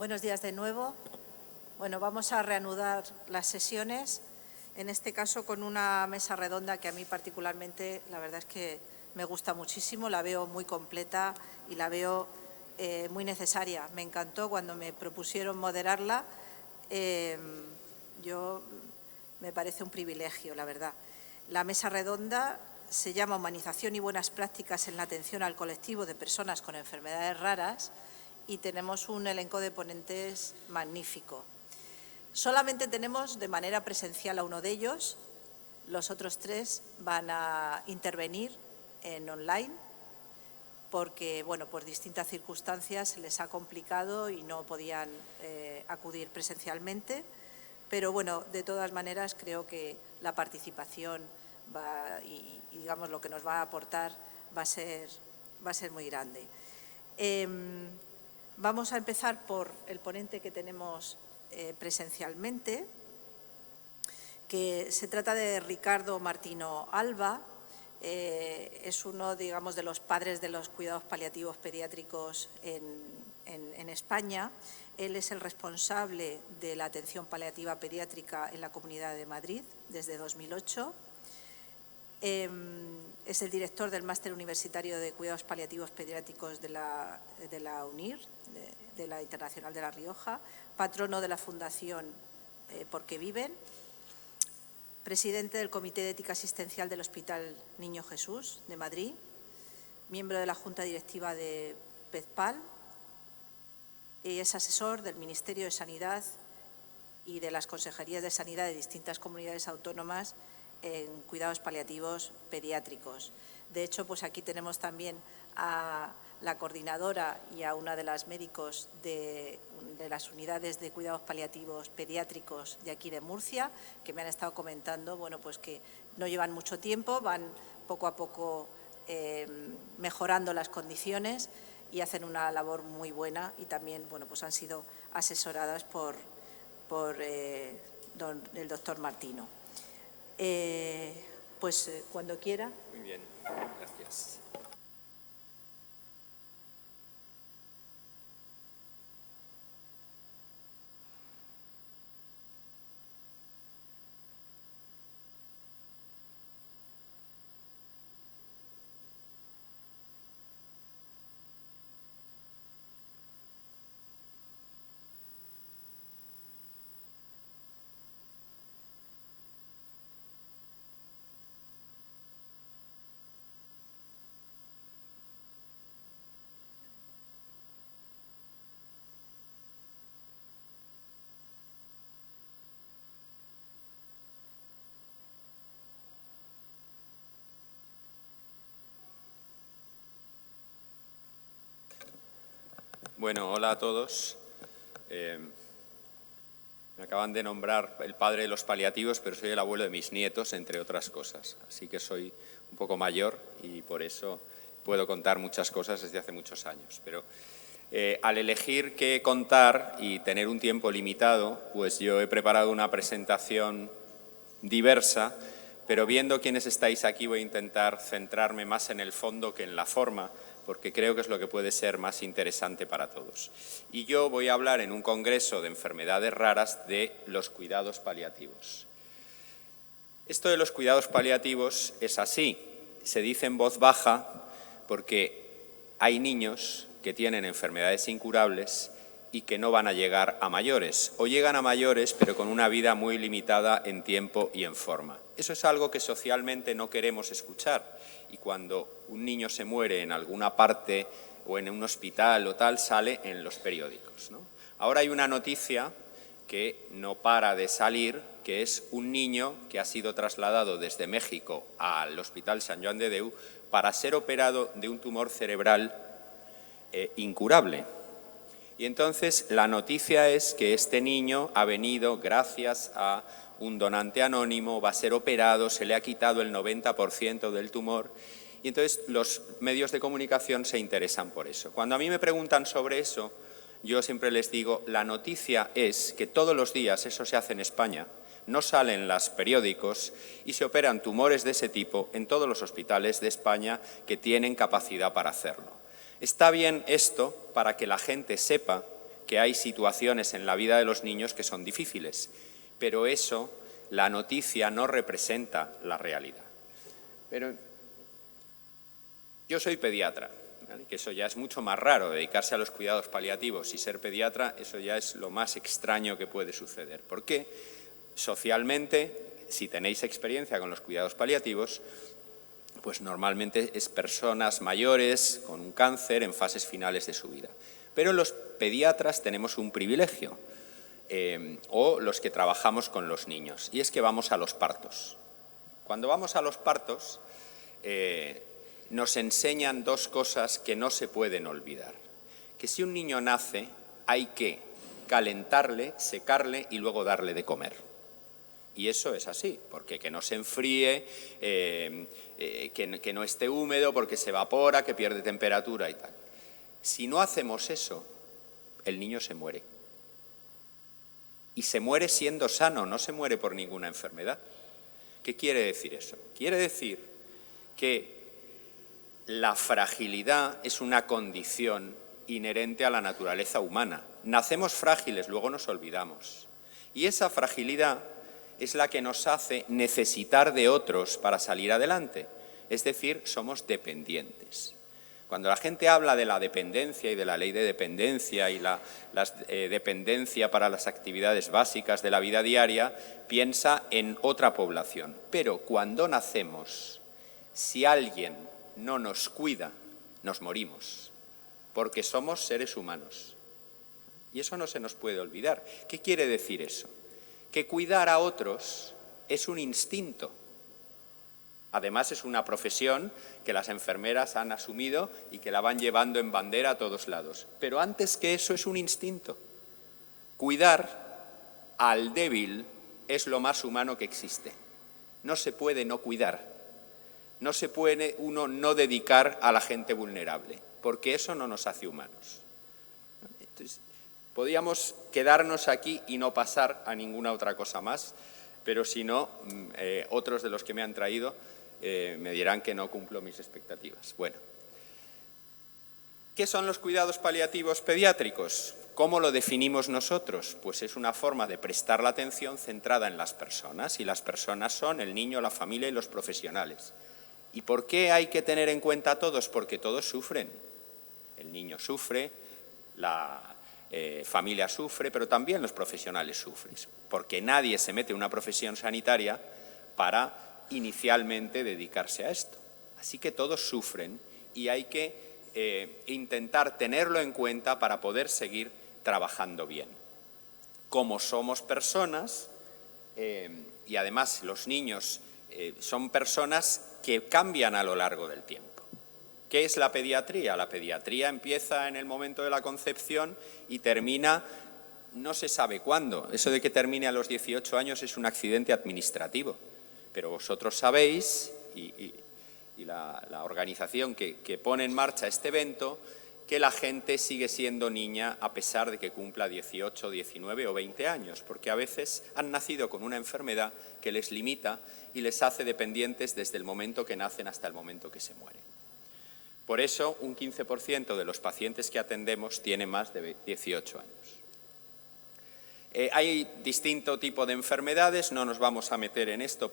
Buenos días de nuevo. Bueno, vamos a reanudar las sesiones, en este caso con una mesa redonda que a mí particularmente, la verdad es que me gusta muchísimo, la veo muy completa y la veo muy necesaria. Me encantó cuando me propusieron moderarla. Me parece un privilegio, la verdad. La mesa redonda se llama Humanización y buenas prácticas en la atención al colectivo de personas con enfermedades raras y tenemos un elenco de ponentes magnífico. Solamente tenemos de manera presencial a uno de ellos, los otros tres van a intervenir en online porque, bueno, por distintas circunstancias se les ha complicado y no podían acudir presencialmente, pero, bueno, de todas maneras creo que la participación y digamos, lo que nos va a aportar va a ser muy grande. Vamos a empezar por el ponente que tenemos presencialmente, que se trata de Ricardo Martino Alba. Es uno, digamos, de los padres de los cuidados paliativos pediátricos en España. Él es el responsable de la atención paliativa pediátrica en la Comunidad de Madrid desde 2008. Es el director del Máster Universitario de Cuidados Paliativos Pediátricos de la UNIR, de la Internacional de La Rioja, patrono de la Fundación Porque Viven, presidente del Comité de Ética Asistencial del Hospital Niño Jesús de Madrid, miembro de la Junta Directiva de PEZPAL y es asesor del Ministerio de Sanidad y de las Consejerías de Sanidad de distintas comunidades autónomas en cuidados paliativos pediátricos. De hecho, pues aquí tenemos también a la coordinadora y a una de las médicos de las unidades de cuidados paliativos pediátricos de aquí de Murcia, que me han estado comentando, bueno, pues que no llevan mucho tiempo, van poco a poco mejorando las condiciones y hacen una labor muy buena y también, bueno, pues han sido asesoradas por el doctor Martino. Cuando quiera. Muy bien, gracias. Bueno, hola a todos. Me acaban de nombrar el padre de los paliativos, pero soy el abuelo de mis nietos, entre otras cosas. Así que soy un poco mayor y por eso puedo contar muchas cosas desde hace muchos años. Pero al elegir qué contar y tener un tiempo limitado, pues yo he preparado una presentación diversa, pero viendo quiénes estáis aquí voy a intentar centrarme más en el fondo que en la forma, porque creo que es lo que puede ser más interesante para todos. Y yo voy a hablar en un congreso de enfermedades raras de los cuidados paliativos. Esto de los cuidados paliativos es así, se dice en voz baja porque hay niños que tienen enfermedades incurables y que no van a llegar a mayores, o llegan a mayores pero con una vida muy limitada en tiempo y en forma. Eso es algo que socialmente no queremos escuchar y cuando un niño se muere en alguna parte o en un hospital o tal, sale en los periódicos, ¿no? Ahora hay una noticia que no para de salir, que es un niño que ha sido trasladado desde México al Hospital Sant Joan de Déu para ser operado de un tumor cerebral incurable. Y entonces la noticia es que este niño ha venido gracias a un donante anónimo, va a ser operado, se le ha quitado el 90% del tumor y entonces los medios de comunicación se interesan por eso. Cuando a mí me preguntan sobre eso, yo siempre les digo, la noticia es que todos los días, eso se hace en España, no salen los periódicos y se operan tumores de ese tipo en todos los hospitales de España que tienen capacidad para hacerlo. Está bien esto para que la gente sepa porque hay situaciones en la vida de los niños que son difíciles, pero eso, la noticia no representa la realidad. Pero yo soy pediatra, ¿vale? Que eso ya es mucho más raro, dedicarse a los cuidados paliativos y ser pediatra, eso ya es lo más extraño que puede suceder. ¿Por qué? Socialmente, si tenéis experiencia con los cuidados paliativos, pues normalmente es personas mayores con un cáncer en fases finales de su vida. Pero los pediatras tenemos un privilegio, o los que trabajamos con los niños, y es que vamos a los partos. Cuando vamos a los partos, nos enseñan dos cosas que no se pueden olvidar. Que si un niño nace, hay que calentarle, secarle y luego darle de comer. Y eso es así, porque que no se enfríe, que no esté húmedo, porque se evapora, que pierde temperatura y tal. Si no hacemos eso, el niño se muere. Y se muere siendo sano, no se muere por ninguna enfermedad. ¿Qué quiere decir eso? Quiere decir que la fragilidad es una condición inherente a la naturaleza humana. Nacemos frágiles, luego nos olvidamos. Y esa fragilidad es la que nos hace necesitar de otros para salir adelante. Es decir, somos dependientes. Cuando la gente habla de la dependencia y de la ley de dependencia y la dependencia para las actividades básicas de la vida diaria, piensa en otra población. Pero cuando nacemos, si alguien no nos cuida, nos morimos, porque somos seres humanos. Y eso no se nos puede olvidar. ¿Qué quiere decir eso? Que cuidar a otros es un instinto. Además, es una profesión que las enfermeras han asumido y que la van llevando en bandera a todos lados. Pero antes que eso es un instinto. Cuidar al débil es lo más humano que existe. No se puede no cuidar. No se puede uno no dedicar a la gente vulnerable, porque eso no nos hace humanos. Entonces, podríamos quedarnos aquí y no pasar a ninguna otra cosa más, pero si no, otros de los que me han traído me dirán que no cumplo mis expectativas. Bueno, ¿qué son los cuidados paliativos pediátricos? ¿Cómo lo definimos nosotros? Pues es una forma de prestar la atención centrada en las personas, y las personas son el niño, la familia y los profesionales. ¿Y por qué hay que tener en cuenta a todos? Porque todos sufren. El niño sufre, la familia sufre, pero también los profesionales sufren, porque nadie se mete en una profesión sanitaria para inicialmente dedicarse a esto. Así que todos sufren y hay que intentar tenerlo en cuenta para poder seguir trabajando bien. Como somos personas, y además los niños son personas que cambian a lo largo del tiempo. ¿Qué es la pediatría? La pediatría empieza en el momento de la concepción y termina, no se sabe cuándo. Eso de que termine a los 18 años es un accidente administrativo. Pero vosotros sabéis, y la organización que pone en marcha este evento, que la gente sigue siendo niña a pesar de que cumpla 18, 19 o 20 años, porque a veces han nacido con una enfermedad que les limita y les hace dependientes desde el momento que nacen hasta el momento que se mueren. Por eso, un 15% de los pacientes que atendemos tiene más de 18 años. Hay distinto tipo de enfermedades, no nos vamos a meter en esto,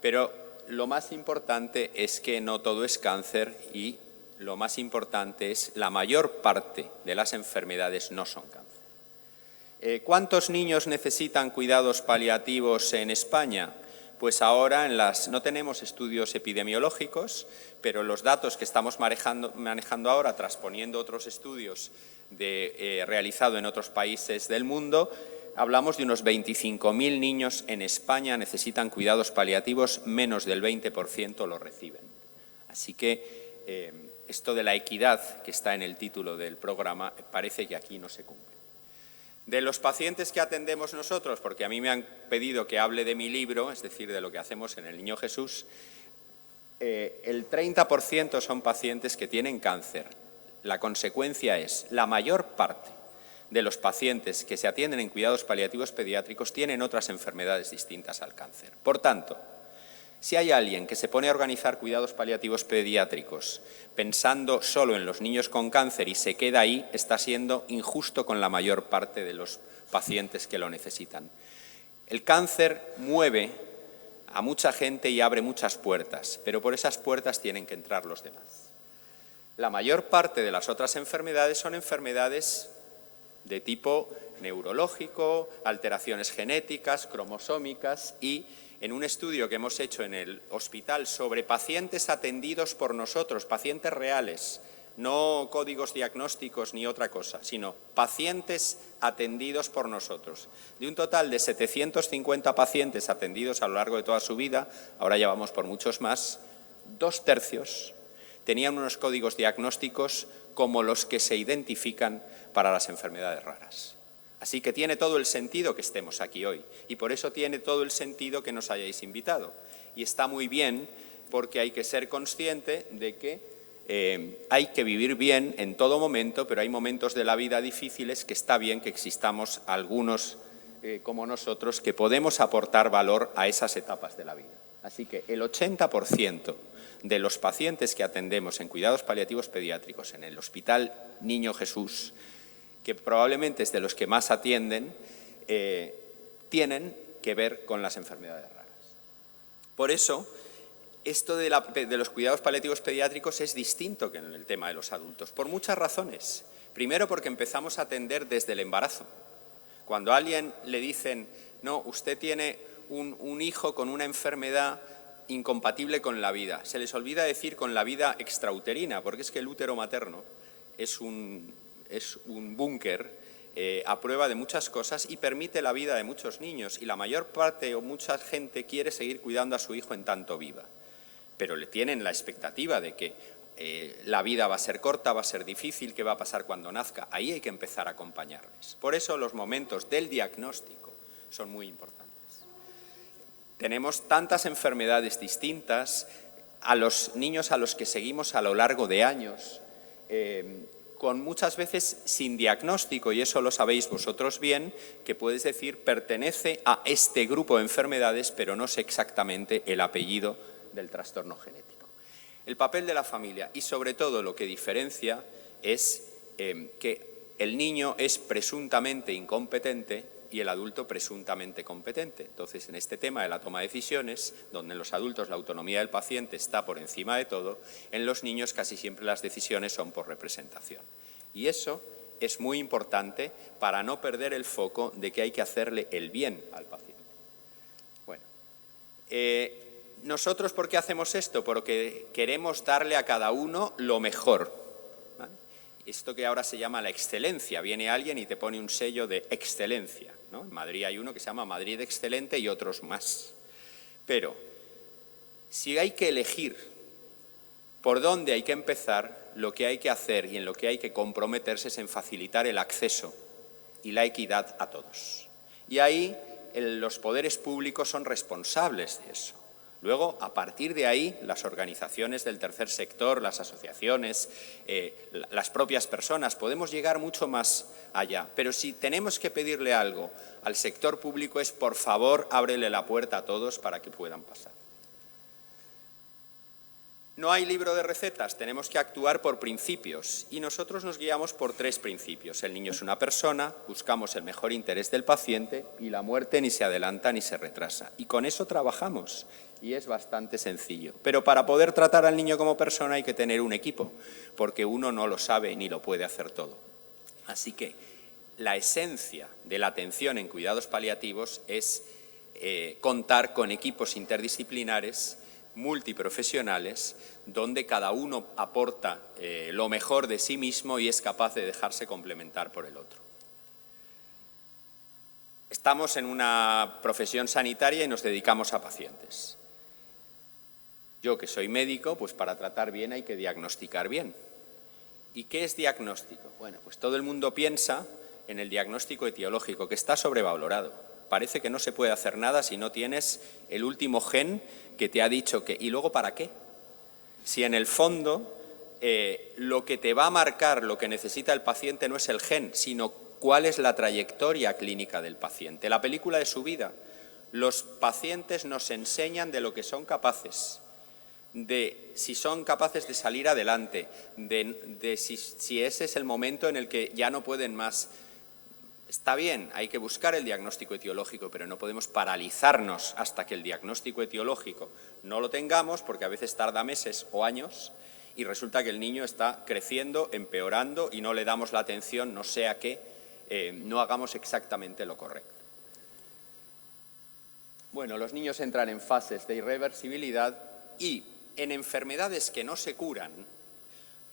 pero lo más importante es que no todo es cáncer y lo más importante es la mayor parte de las enfermedades no son cáncer. ¿Cuántos niños necesitan cuidados paliativos en España? Pues ahora no tenemos estudios epidemiológicos, pero los datos que estamos manejando ahora, transponiendo otros estudios realizados en otros países del mundo, hablamos de unos 25.000 niños en España necesitan cuidados paliativos, menos del 20% lo reciben. Así que esto de la equidad que está en el título del programa parece que aquí no se cumple. De los pacientes que atendemos nosotros, porque a mí me han pedido que hable de mi libro, es decir, de lo que hacemos en el Niño Jesús, el 30% son pacientes que tienen cáncer. La consecuencia es, la mayor parte de los pacientes que se atienden en cuidados paliativos pediátricos tienen otras enfermedades distintas al cáncer. Por tanto, Si hay alguien que se pone a organizar cuidados paliativos pediátricos pensando solo en los niños con cáncer y se queda ahí, está siendo injusto con la mayor parte de los pacientes que lo necesitan. El cáncer mueve a mucha gente y abre muchas puertas, pero por esas puertas tienen que entrar los demás. La mayor parte de las otras enfermedades son enfermedades de tipo neurológico, alteraciones genéticas, cromosómicas, y en un estudio que hemos hecho en el hospital sobre pacientes atendidos por nosotros, pacientes reales, no códigos diagnósticos ni otra cosa, sino pacientes atendidos por nosotros. De un total de 750 pacientes atendidos a lo largo de toda su vida, ahora ya vamos por muchos más, 2/3 tenían unos códigos diagnósticos como los que se identifican para las enfermedades raras. Así que tiene todo el sentido que estemos aquí hoy y por eso tiene todo el sentido que nos hayáis invitado. Y está muy bien porque hay que ser consciente de que hay que vivir bien en todo momento, pero hay momentos de la vida difíciles que está bien que existamos algunos como nosotros que podemos aportar valor a esas etapas de la vida. Así que el 80% de los pacientes que atendemos en cuidados paliativos pediátricos en el Hospital Niño Jesús, que probablemente es de los que más atienden, tienen que ver con las enfermedades raras. Por eso, esto de los cuidados paliativos pediátricos es distinto que en el tema de los adultos, por muchas razones. Primero, porque empezamos a atender desde el embarazo. Cuando a alguien le dicen, no, usted tiene un hijo con una enfermedad incompatible con la vida, se les olvida decir con la vida extrauterina, porque es que el útero materno es un búnker a prueba de muchas cosas y permite la vida de muchos niños, y la mayor parte o mucha gente quiere seguir cuidando a su hijo en tanto viva, pero le tienen la expectativa de que la vida va a ser corta, va a ser difícil, ¿qué va a pasar cuando nazca? Ahí hay que empezar a acompañarles. Por eso los momentos del diagnóstico son muy importantes. Tenemos tantas enfermedades distintas, a los niños a los que seguimos a lo largo de años, con muchas veces sin diagnóstico, y eso lo sabéis vosotros bien, que puedes decir pertenece a este grupo de enfermedades, pero no sé exactamente el apellido del trastorno genético. El papel de la familia y sobre todo lo que diferencia es que el niño es presuntamente incompetente y el adulto presuntamente competente. Entonces, en este tema de la toma de decisiones, donde en los adultos la autonomía del paciente está por encima de todo, en los niños casi siempre las decisiones son por representación. Y eso es muy importante para no perder el foco de que hay que hacerle el bien al paciente. Bueno, nosotros, ¿por qué hacemos esto? Porque queremos darle a cada uno lo mejor, ¿vale? Esto que ahora se llama la excelencia, viene alguien y te pone un sello de excelencia, ¿no? En Madrid hay uno que se llama Madrid Excelente y otros más. Pero si hay que elegir por dónde hay que empezar, lo que hay que hacer y en lo que hay que comprometerse es en facilitar el acceso y la equidad a todos. Y ahí los poderes públicos son responsables de eso. Luego, a partir de ahí, las organizaciones del tercer sector, las asociaciones, las propias personas, podemos llegar mucho más allá. Pero si tenemos que pedirle algo al sector público es, por favor, ábrele la puerta a todos para que puedan pasar. No hay libro de recetas, tenemos que actuar por principios y nosotros nos guiamos por 3 principios. El niño es una persona, buscamos el mejor interés del paciente y la muerte ni se adelanta ni se retrasa. Y con eso trabajamos y es bastante sencillo. Pero para poder tratar al niño como persona hay que tener un equipo, porque uno no lo sabe ni lo puede hacer todo. Así que la esencia de la atención en cuidados paliativos es contar con equipos interdisciplinares multiprofesionales, donde cada uno aporta lo mejor de sí mismo y es capaz de dejarse complementar por el otro. Estamos en una profesión sanitaria y nos dedicamos a pacientes. Yo, que soy médico, pues para tratar bien hay que diagnosticar bien. ¿Y qué es diagnóstico? Bueno, pues todo el mundo piensa en el diagnóstico etiológico, que está sobrevalorado. Parece que no se puede hacer nada si no tienes el último gen que te ha dicho que... ¿Y luego para qué? Si en el fondo lo que te va a marcar lo que necesita el paciente no es el gen, sino cuál es la trayectoria clínica del paciente, la película de su vida. Los pacientes nos enseñan de lo que son capaces, de si son capaces de salir adelante, de si ese es el momento en el que ya no pueden más. Está bien, hay que buscar el diagnóstico etiológico, pero no podemos paralizarnos hasta que el diagnóstico etiológico no lo tengamos, porque a veces tarda meses o años y resulta que el niño está creciendo, empeorando y no le damos la atención, no sea que no hagamos exactamente lo correcto. Bueno, los niños entran en fases de irreversibilidad y en enfermedades que no se curan,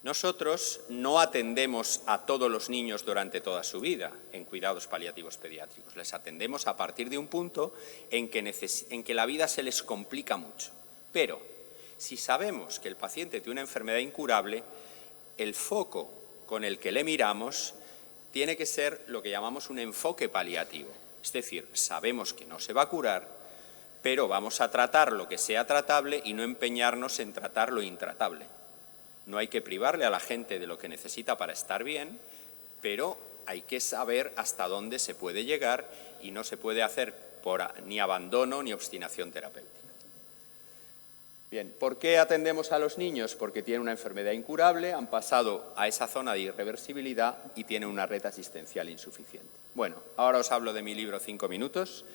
nosotros no atendemos a todos los niños durante toda su vida en cuidados paliativos pediátricos. Les atendemos a partir de un punto en que la vida se les complica mucho. Pero si sabemos que el paciente tiene una enfermedad incurable, el foco con el que le miramos tiene que ser lo que llamamos un enfoque paliativo. Es decir, sabemos que no se va a curar, pero vamos a tratar lo que sea tratable y no empeñarnos en tratar lo intratable. No hay que privarle a la gente de lo que necesita para estar bien, pero hay que saber hasta dónde se puede llegar y no se puede hacer por ni abandono ni obstinación terapéutica. Bien, ¿por qué atendemos a los niños? Porque tienen una enfermedad incurable, han pasado a esa zona de irreversibilidad y tienen una red asistencial insuficiente. Bueno, ahora os hablo de mi libro 5 minutos,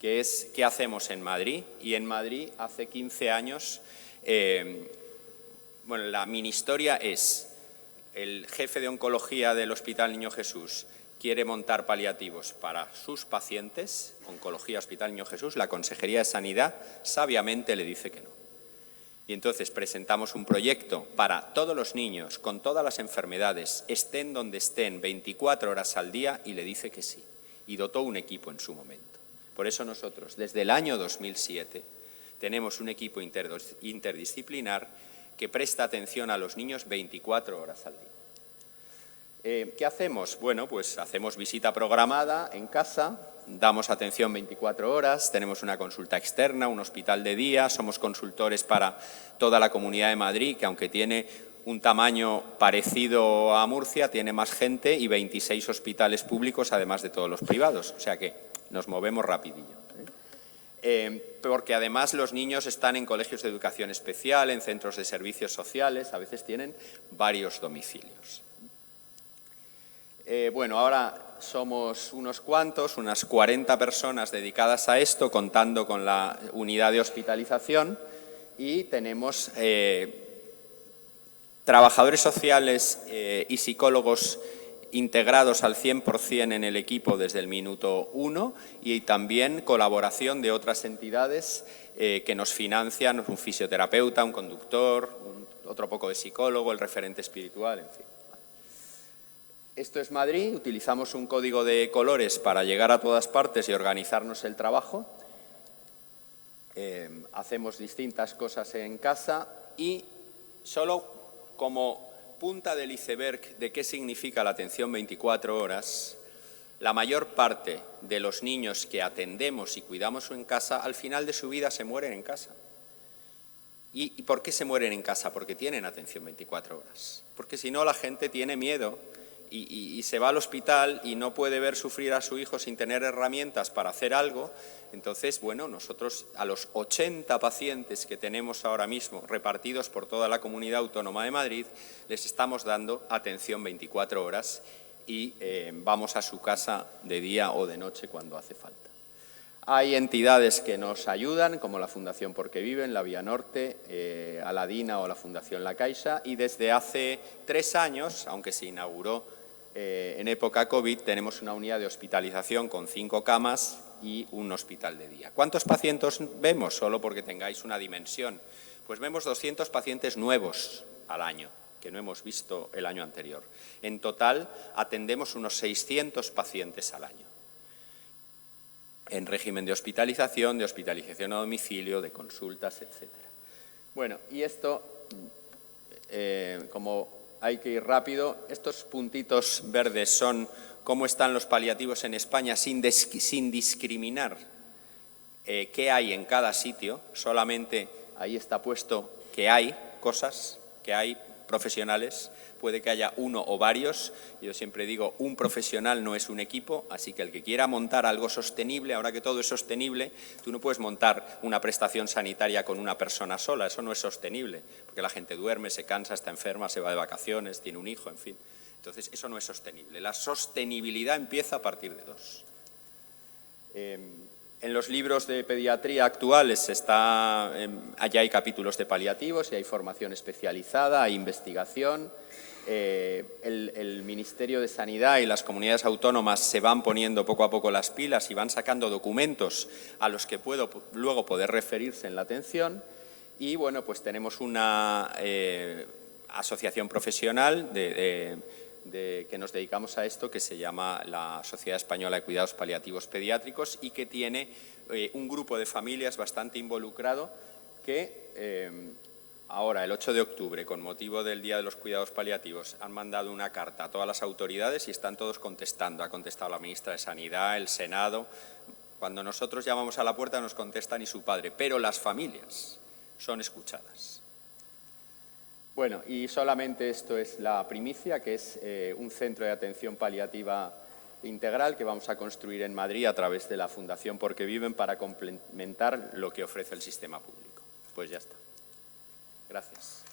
que es ¿qué hacemos en Madrid? Y en Madrid hace 15 años... Bueno, la mini historia es, el jefe de oncología del Hospital Niño Jesús quiere montar paliativos para sus pacientes, Oncología Hospital Niño Jesús, la Consejería de Sanidad sabiamente le dice que no. Y entonces presentamos un proyecto para todos los niños, con todas las enfermedades, estén donde estén, 24 horas al día, y le dice que sí. Y dotó un equipo en su momento. Por eso nosotros, desde el año 2007, tenemos un equipo interdisciplinar que presta atención a los niños 24 horas al día. ¿Qué hacemos? Bueno, pues hacemos visita programada en casa, damos atención 24 horas, tenemos una consulta externa, un hospital de día, somos consultores para toda la Comunidad de Madrid, que aunque tiene un tamaño parecido a Murcia, tiene más gente y 26 hospitales públicos, además de todos los privados, o sea que nos movemos rapidillo. Porque además los niños están en colegios de educación especial, en centros de servicios sociales, a veces tienen varios domicilios. Bueno, ahora somos unos cuantos, unas 40 personas dedicadas a esto, contando con la unidad de hospitalización, y tenemos trabajadores sociales y psicólogos integrados al 100% en el equipo desde el minuto 1 y también colaboración de otras entidades que nos financian, un fisioterapeuta, un conductor, otro poco de psicólogo, el referente espiritual, en fin. Esto es Madrid, utilizamos un código de colores para llegar a todas partes y organizarnos el trabajo. Hacemos distintas cosas en casa y solo como punta del iceberg de qué significa la atención 24 horas, la mayor parte de los niños que atendemos y cuidamos en casa, al final de su vida se mueren en casa. ¿Y por qué se mueren en casa? Porque tienen atención 24 horas. Porque si no, la gente tiene miedo y se va al hospital y no puede ver sufrir a su hijo sin tener herramientas para hacer algo. Entonces, bueno, nosotros a los 80 pacientes que tenemos ahora mismo repartidos por toda la Comunidad Autónoma de Madrid, les estamos dando atención 24 horas y vamos a su casa de día o de noche cuando hace falta. Hay entidades que nos ayudan, como la Fundación Porque Viven, la Vía Norte, Aladina o la Fundación La Caixa, y desde hace 3 años, aunque se inauguró en época COVID, tenemos una unidad de hospitalización con 5 camas y un hospital de día. ¿Cuántos pacientes vemos? Solo porque tengáis una dimensión. Pues vemos 200 pacientes nuevos al año, que no hemos visto el año anterior. En total atendemos unos 600 pacientes al año, en régimen de hospitalización a domicilio, de consultas, etc. Bueno, y esto, como hay que ir rápido, estos puntitos verdes son cómo están los paliativos en España sin discriminar qué hay en cada sitio, solamente ahí está puesto que hay cosas, que hay profesionales, puede que haya uno o varios. Yo siempre digo, un profesional no es un equipo, así que el que quiera montar algo sostenible, ahora que todo es sostenible, tú no puedes montar una prestación sanitaria con una persona sola, eso no es sostenible, porque la gente duerme, se cansa, está enferma, se va de vacaciones, tiene un hijo, en fin. Entonces, eso no es sostenible. La sostenibilidad empieza a partir de dos. En los libros de pediatría actuales allá hay capítulos de paliativos y hay formación especializada, hay investigación. El Ministerio de Sanidad y las comunidades autónomas se van poniendo poco a poco las pilas y van sacando documentos a los que puedo luego poder referirse en la atención. Y bueno, pues tenemos una asociación profesional que nos dedicamos a esto, que se llama la Sociedad Española de Cuidados Paliativos Pediátricos y que tiene un grupo de familias bastante involucrado que ahora, el 8 de octubre, con motivo del Día de los Cuidados Paliativos, han mandado una carta a todas las autoridades y están todos contestando. Ha contestado la ministra de Sanidad, el Senado. Cuando nosotros llamamos a la puerta nos contesta ni su padre, pero las familias son escuchadas. Bueno, y solamente esto es la primicia, que es un centro de atención paliativa integral que vamos a construir en Madrid a través de la Fundación Porque Viven para complementar lo que ofrece el sistema público. Pues ya está. Gracias.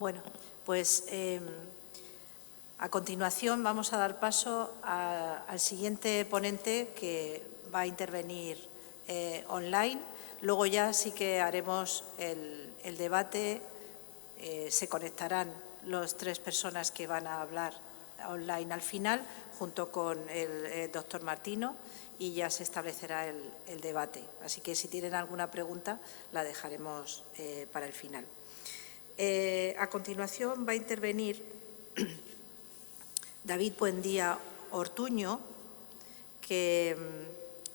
Bueno, pues a continuación vamos a dar paso al siguiente ponente que va a intervenir online. Luego ya sí que haremos el debate, se conectarán las 3 personas que van a hablar online al final, junto con el doctor Martino, y ya se establecerá el debate. Así que si tienen alguna pregunta la dejaremos para el final. A continuación va a intervenir David Buendía Ortuño, que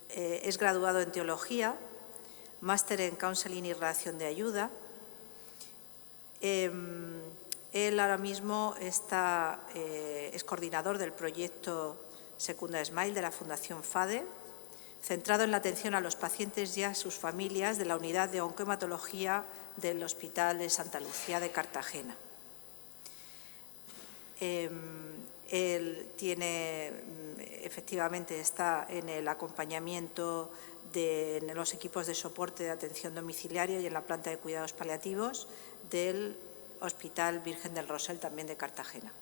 es graduado en Teología, máster en Counseling y Relación de Ayuda. Él ahora mismo es coordinador del proyecto Secunda Smile de la Fundación FADE, centrado en la atención a los pacientes y a sus familias de la unidad de oncohematología del Hospital de Santa Lucía de Cartagena. Él efectivamente está en el acompañamiento de los equipos de soporte de atención domiciliaria y en la planta de cuidados paliativos del Hospital Virgen del Rosel, también de Cartagena.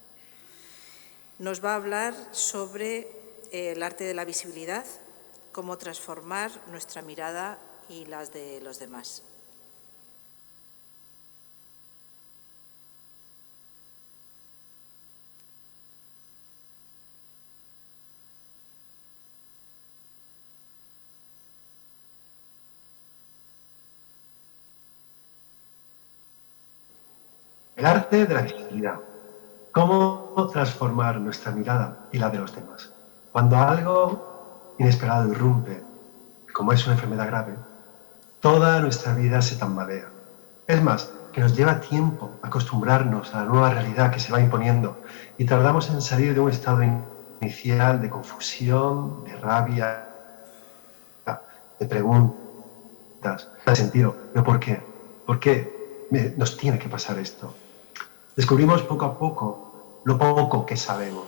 Nos va a hablar sobre el arte de la visibilidad, cómo transformar nuestra mirada y las de los demás. El arte de la visibilidad. ¿Cómo transformar nuestra mirada y la de los demás? Cuando algo inesperado irrumpe, como es una enfermedad grave, toda nuestra vida se tambalea. Es más, que nos lleva tiempo acostumbrarnos a la nueva realidad que se va imponiendo y tardamos en salir de un estado inicial de confusión, de rabia, de preguntas, de sentido. ¿Pero por qué? ¿Por qué nos tiene que pasar esto? Descubrimos poco a poco lo poco que sabemos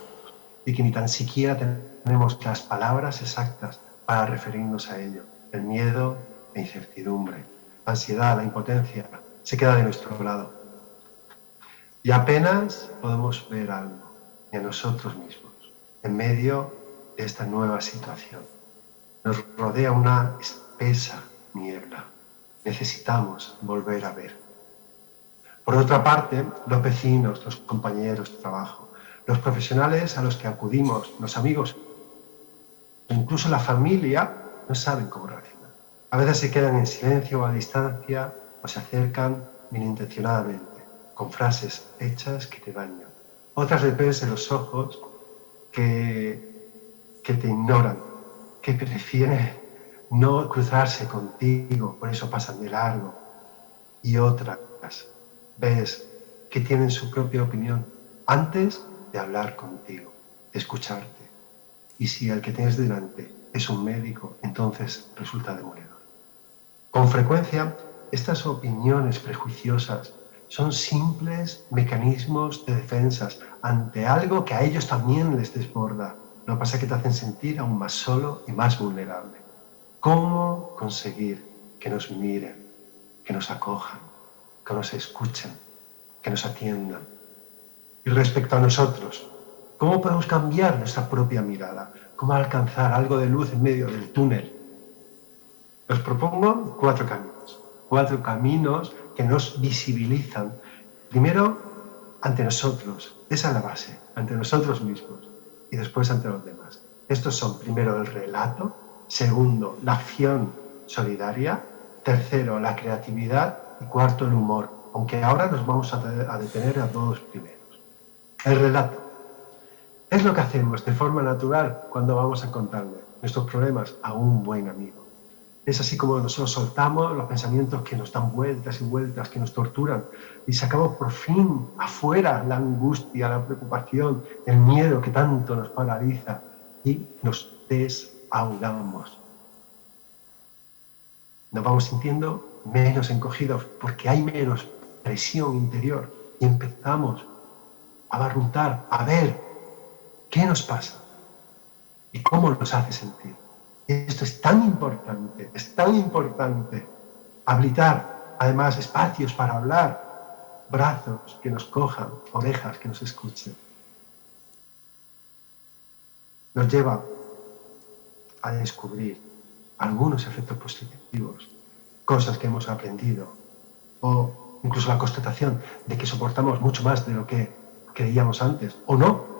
y que ni tan siquiera tenemos las palabras exactas para referirnos a ello. El miedo, la incertidumbre, la ansiedad, la impotencia, se queda de nuestro lado. Y apenas podemos ver algo de nosotros mismos en medio de esta nueva situación. Nos rodea una espesa niebla. Necesitamos volver a ver. Por otra parte, los vecinos, los compañeros de trabajo, los profesionales a los que acudimos, los amigos, incluso la familia, no saben cómo reaccionar. A veces se quedan en silencio o a distancia o se acercan bien-intencionadamente, con frases hechas que te dañan. Otras les ves en los ojos que te ignoran, que prefieren no cruzarse contigo, por eso pasan de largo. Y otras ves que tienen su propia opinión antes de hablar contigo. de escucharte. Y si el que tienes delante es un médico, entonces resulta demoledor. Con frecuencia, estas opiniones prejuiciosas son simples mecanismos de defensas ante algo que a ellos también les desborda. Lo que pasa es que te hacen sentir aún más solo y más vulnerable. ¿Cómo conseguir que nos miren, que nos acojan, que nos escuchen, que nos atiendan? Y respecto a nosotros, ¿cómo podemos cambiar nuestra propia mirada? ¿Cómo alcanzar algo de luz en medio del túnel? Os propongo 4 caminos. 4 caminos que nos visibilizan. Primero, ante nosotros. Esa es la base. Ante nosotros mismos. Y después ante los demás. Estos son, primero, el relato. Segundo, la acción solidaria. Tercero, la creatividad. Y cuarto, el humor. Aunque ahora nos vamos a detener a 2 primeros. El relato. Es lo que hacemos de forma natural cuando vamos a contarle nuestros problemas a un buen amigo. Es así como nosotros soltamos los pensamientos que nos dan vueltas y vueltas, que nos torturan, y sacamos por fin afuera la angustia, la preocupación, el miedo que tanto nos paraliza, y nos desahogamos. Nos vamos sintiendo menos encogidos porque hay menos presión interior y empezamos a barruntar, a ver qué nos pasa y cómo nos hace sentir. Esto es tan importante, habilitar además espacios para hablar, brazos que nos cojan, orejas que nos escuchen. Nos lleva a descubrir algunos efectos positivos, cosas que hemos aprendido, o incluso la constatación de que soportamos mucho más de lo que creíamos antes, o no,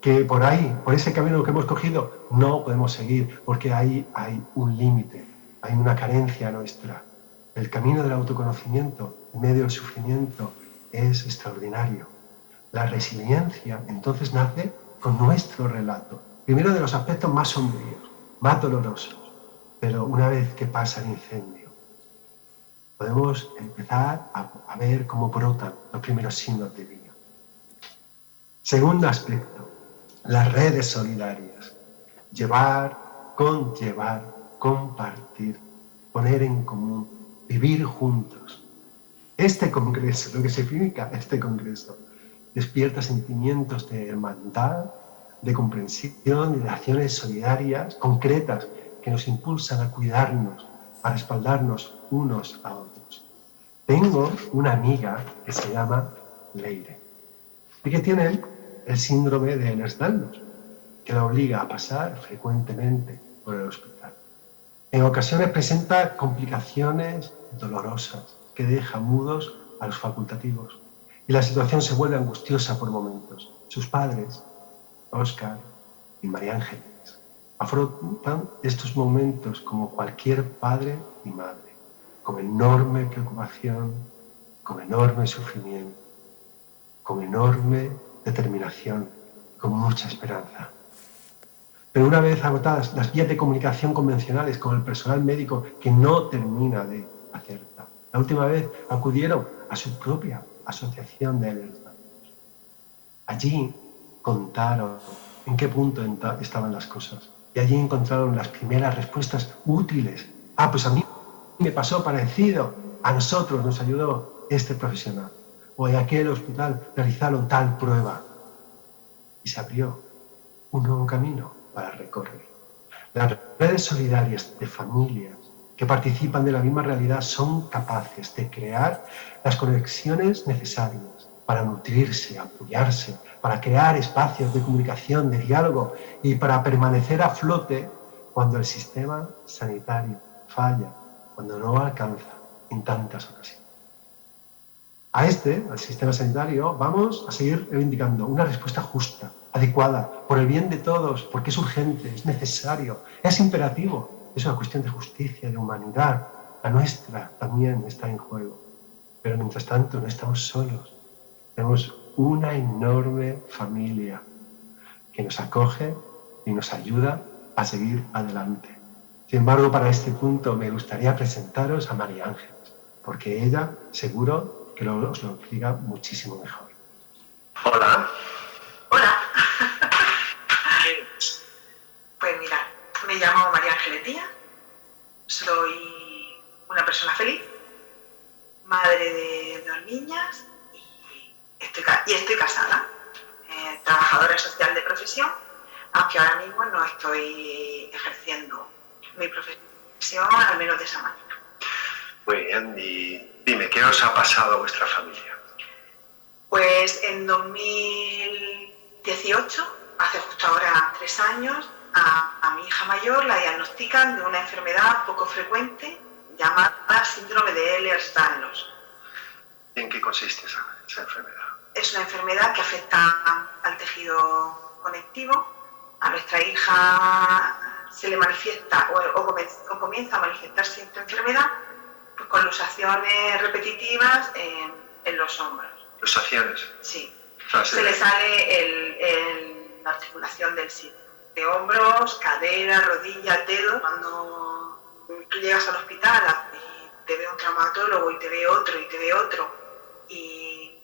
que por ahí, por ese camino que hemos cogido, no podemos seguir, porque ahí hay un límite, hay una carencia nuestra. El camino del autoconocimiento, en medio del sufrimiento, es extraordinario. La resiliencia, entonces, nace con nuestro relato. Primero de los aspectos más sombríos, más dolorosos, pero una vez que pasa el incendio, podemos empezar a ver cómo brotan los primeros signos de vida. Segundo aspecto, las redes solidarias. Llevar, conllevar, compartir, poner en común, vivir juntos. Este congreso, lo que significa este congreso, despierta sentimientos de hermandad, de comprensión, de acciones solidarias, concretas, que nos impulsan a cuidarnos, a respaldarnos unos a otros. Tengo una amiga que se llama Leire y que tiene el síndrome de Ehlers-Danlos, que la obliga a pasar frecuentemente por el hospital. En ocasiones presenta complicaciones dolorosas que dejan mudos a los facultativos y la situación se vuelve angustiosa por momentos. Sus padres, Óscar y María Ángeles, afrontan estos momentos como cualquier padre y madre, con enorme preocupación, con enorme sufrimiento, con enorme determinación, con mucha esperanza. Pero una vez agotadas las vías de comunicación convencionales con el personal médico que no termina de acertar, la última vez acudieron a su propia asociación de Ehlers-Danlos. Allí contaron en qué punto estaban las cosas y allí encontraron las primeras respuestas útiles. Pues a mí me pasó parecido, a nosotros nos ayudó este profesional, o en aquel hospital realizaron tal prueba y se abrió un nuevo camino para recorrer. Las redes solidarias de familias que participan de la misma realidad son capaces de crear las conexiones necesarias para nutrirse, apoyarse, para crear espacios de comunicación, de diálogo y para permanecer a flote cuando el sistema sanitario falla, cuando no alcanza en tantas ocasiones. Al sistema sanitario, vamos a seguir reivindicando una respuesta justa, adecuada, por el bien de todos, porque es urgente, es necesario, es imperativo, es una cuestión de justicia, de humanidad. La nuestra también está en juego. Pero mientras tanto, no estamos solos. Tenemos una enorme familia que nos acoge y nos ayuda a seguir adelante. Sin embargo, para este punto me gustaría presentaros a María Ángeles, porque ella seguro que os lo explica muchísimo mejor. Hola. Hola. Soy una persona feliz, madre de 2 niñas y estoy casada, trabajadora social de profesión, aunque ahora mismo no estoy ejerciendo mi profesión, al menos de esa manera. Muy bien, y dime, ¿qué os ha pasado a vuestra familia? Pues en 2018, hace justo ahora 3 años, a mi hija mayor la diagnostican de una enfermedad poco frecuente llamada síndrome de Ehlers-Danlos. ¿En qué consiste esa enfermedad? Es una enfermedad que afecta al tejido conectivo. A nuestra hija se le manifiesta o comienza a manifestarse esta enfermedad pues, con luxaciones repetitivas en los hombros. ¿Luxaciones? Sí. Se le sale la articulación del sitio. De hombros, cadera, rodilla, dedo. Cuando tú llegas al hospital y te ve un traumatólogo y te ve otro y te ve otro y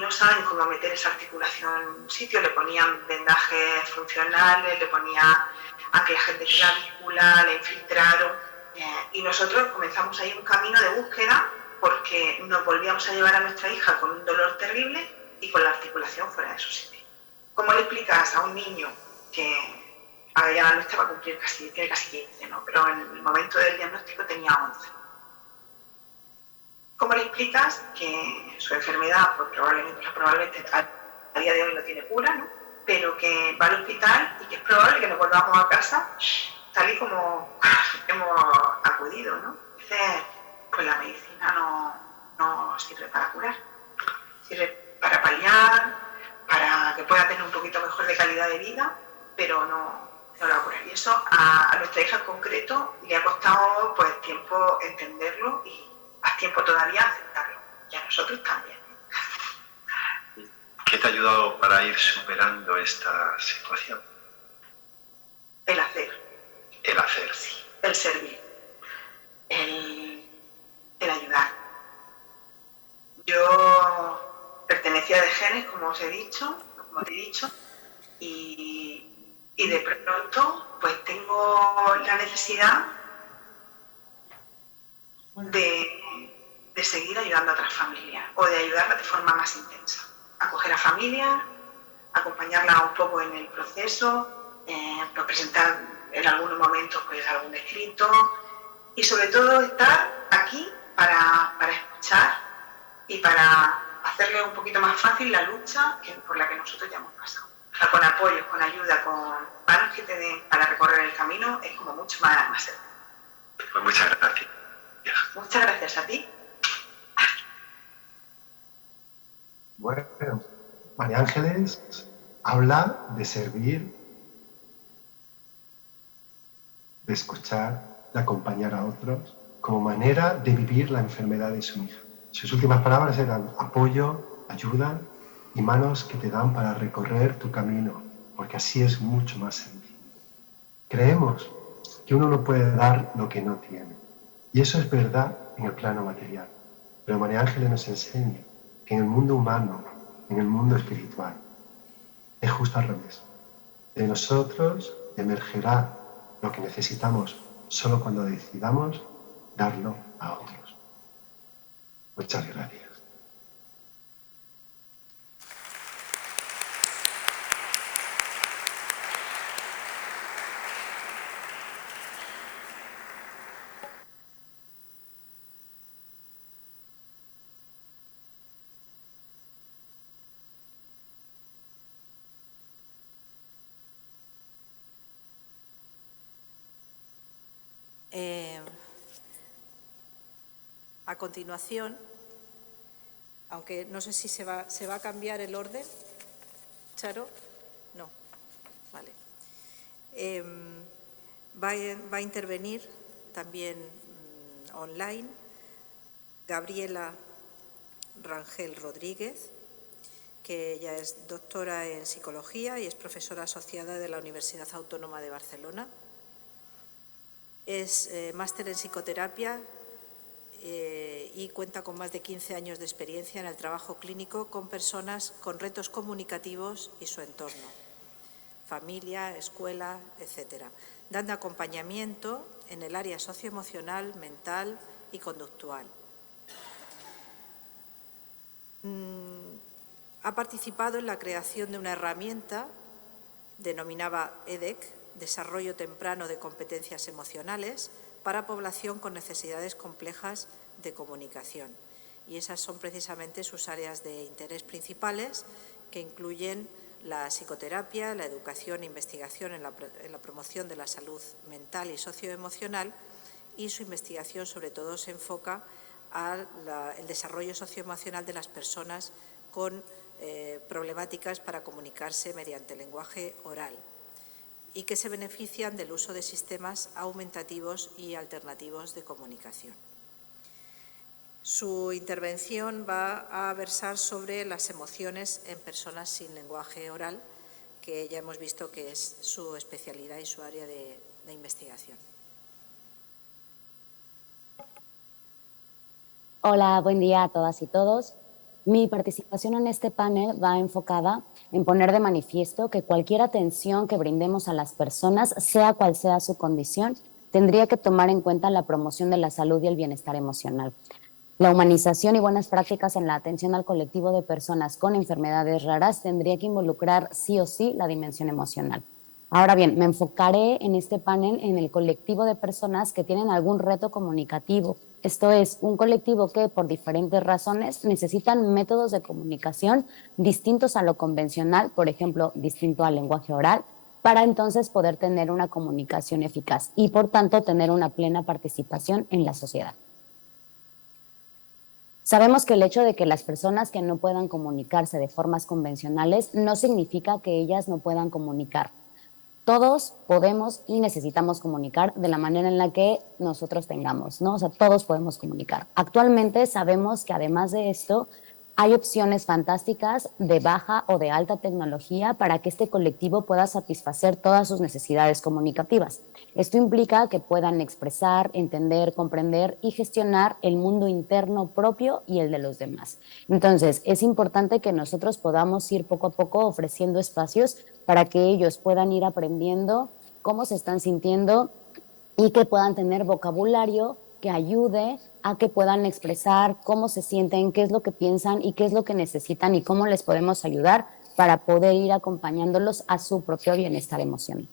no saben cómo meter esa articulación en un sitio, le ponían vendajes funcionales, le ponían anclajes de clavícula, le infiltraron y nosotros comenzamos ahí un camino de búsqueda porque nos volvíamos a llevar a nuestra hija con un dolor terrible y con la articulación fuera de su sitio. ¿Cómo le explicas a un niño que ya no estaba a cumplir tiene casi 15, ¿no? Pero en el momento del diagnóstico tenía 11? ¿Cómo le explicas que su enfermedad, pues probablemente a día de hoy no tiene cura, ¿no? Pero que va al hospital y que es probable que nos volvamos a casa tal y como hemos acudido, ¿no? Entonces, pues la medicina no sirve para curar, sirve para paliar, para que pueda tener un poquito mejor de calidad de vida, pero no la va a curar. Y eso a nuestra hija en concreto le ha costado pues tiempo entenderlo y más tiempo todavía aceptarlo. Y a nosotros también. ¿Qué te ha ayudado para ir superando esta situación? El hacer. El hacer. Sí. El servir. El ayudar. Yo pertenecía de genes, como os he dicho, y de pronto pues tengo la necesidad de seguir ayudando a otras familias o de ayudarlas de forma más intensa. Acoger a familias, acompañarlas un poco en el proceso, presentar en algunos momentos pues, algún escrito y sobre todo estar aquí para escuchar y para hacerle un poquito más fácil la lucha por la que nosotros ya hemos pasado. O sea, con apoyo, con ayuda, con manos que te den para recorrer el camino es como mucho más sencillo. Pues muchas gracias. Muchas gracias a ti. Bueno, María Ángeles habla de servir, de escuchar, de acompañar a otros como manera de vivir la enfermedad de su hija. Sus últimas palabras eran apoyo, ayuda y manos que te dan para recorrer tu camino, porque así es mucho más sencillo. Creemos que uno no puede dar lo que no tiene, y eso es verdad en el plano material. Pero María Ángeles nos enseña que en el mundo humano, en el mundo espiritual, es justo al revés. De nosotros emergerá lo que necesitamos solo cuando decidamos darlo a otros. Muchas gracias. A continuación, aunque no sé si se va a cambiar el orden, Charo, no, vale. Va a intervenir también online Gabriela Rangel Rodríguez, que ella es doctora en psicología y es profesora asociada de la Universidad Autónoma de Barcelona. Es máster en psicoterapia y cuenta con más de 15 años de experiencia en el trabajo clínico con personas con retos comunicativos y su entorno, familia, escuela, etc. dando acompañamiento en el área socioemocional, mental y conductual. Ha participado en la creación de una herramienta denominada EDEC, Desarrollo Temprano de Competencias Emocionales, para población con necesidades complejas de comunicación. Y esas son precisamente sus áreas de interés principales, que incluyen la psicoterapia, la educación e investigación en la promoción de la salud mental y socioemocional, y su investigación sobre todo se enfoca al desarrollo socioemocional de las personas con problemáticas para comunicarse mediante lenguaje oral y que se benefician del uso de sistemas aumentativos y alternativos de comunicación. Su intervención va a versar sobre las emociones en personas sin lenguaje oral, que ya hemos visto que es su especialidad y su área de investigación. Hola, buen día a todas y todos. Mi participación en este panel va enfocada en poner de manifiesto que cualquier atención que brindemos a las personas, sea cual sea su condición, tendría que tomar en cuenta la promoción de la salud y el bienestar emocional. La humanización y buenas prácticas en la atención al colectivo de personas con enfermedades raras tendría que involucrar sí o sí la dimensión emocional. Ahora bien, me enfocaré en este panel en el colectivo de personas que tienen algún reto comunicativo. Esto es, un colectivo que por diferentes razones necesitan métodos de comunicación distintos a lo convencional, por ejemplo, distinto al lenguaje oral, para entonces poder tener una comunicación eficaz y por tanto tener una plena participación en la sociedad. Sabemos que el hecho de que las personas que no puedan comunicarse de formas convencionales no significa que ellas no puedan comunicar. Todos podemos y necesitamos comunicar de la manera en la que nosotros tengamos, ¿no? O sea, todos podemos comunicar. Actualmente sabemos que además de esto, hay opciones fantásticas de baja o de alta tecnología para que este colectivo pueda satisfacer todas sus necesidades comunicativas. Esto implica que puedan expresar, entender, comprender y gestionar el mundo interno propio y el de los demás. Entonces, es importante que nosotros podamos ir poco a poco ofreciendo espacios para que ellos puedan ir aprendiendo cómo se están sintiendo y que puedan tener vocabulario que ayude a que puedan expresar cómo se sienten, qué es lo que piensan y qué es lo que necesitan y cómo les podemos ayudar para poder ir acompañándolos a su propio bienestar emocional.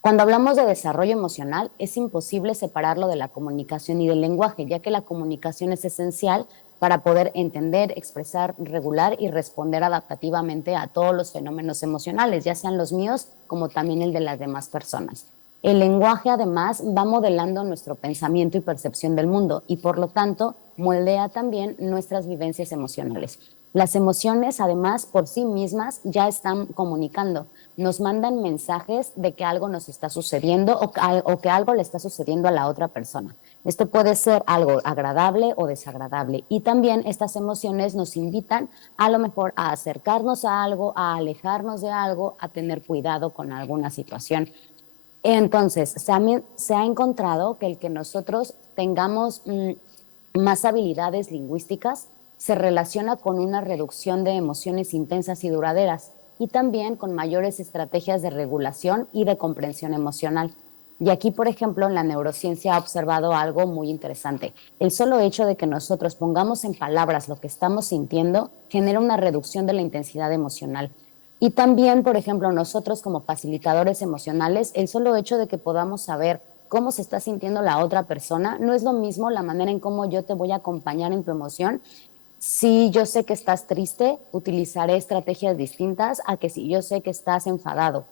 Cuando hablamos de desarrollo emocional, es imposible separarlo de la comunicación y del lenguaje, ya que la comunicación es esencial para poder entender, expresar, regular y responder adaptativamente a todos los fenómenos emocionales, ya sean los míos como también el de las demás personas. El lenguaje, además, va modelando nuestro pensamiento y percepción del mundo y, por lo tanto, moldea también nuestras vivencias emocionales. Las emociones, además, por sí mismas ya están comunicando. Nos mandan mensajes de que algo nos está sucediendo o que algo le está sucediendo a la otra persona. Esto puede ser algo agradable o desagradable. Y también estas emociones nos invitan a lo mejor a acercarnos a algo, a alejarnos de algo, a tener cuidado con alguna situación. Entonces, se ha encontrado que el que nosotros tengamos más habilidades lingüísticas se relaciona con una reducción de emociones intensas y duraderas y también con mayores estrategias de regulación y de comprensión emocional. Y aquí, por ejemplo, en la neurociencia ha observado algo muy interesante. El solo hecho de que nosotros pongamos en palabras lo que estamos sintiendo genera una reducción de la intensidad emocional. Y también, por ejemplo, nosotros como facilitadores emocionales, el solo hecho de que podamos saber cómo se está sintiendo la otra persona, no es lo mismo la manera en cómo yo te voy a acompañar en tu emoción. Si yo sé que estás triste, utilizaré estrategias distintas a que si yo sé que estás enfadado.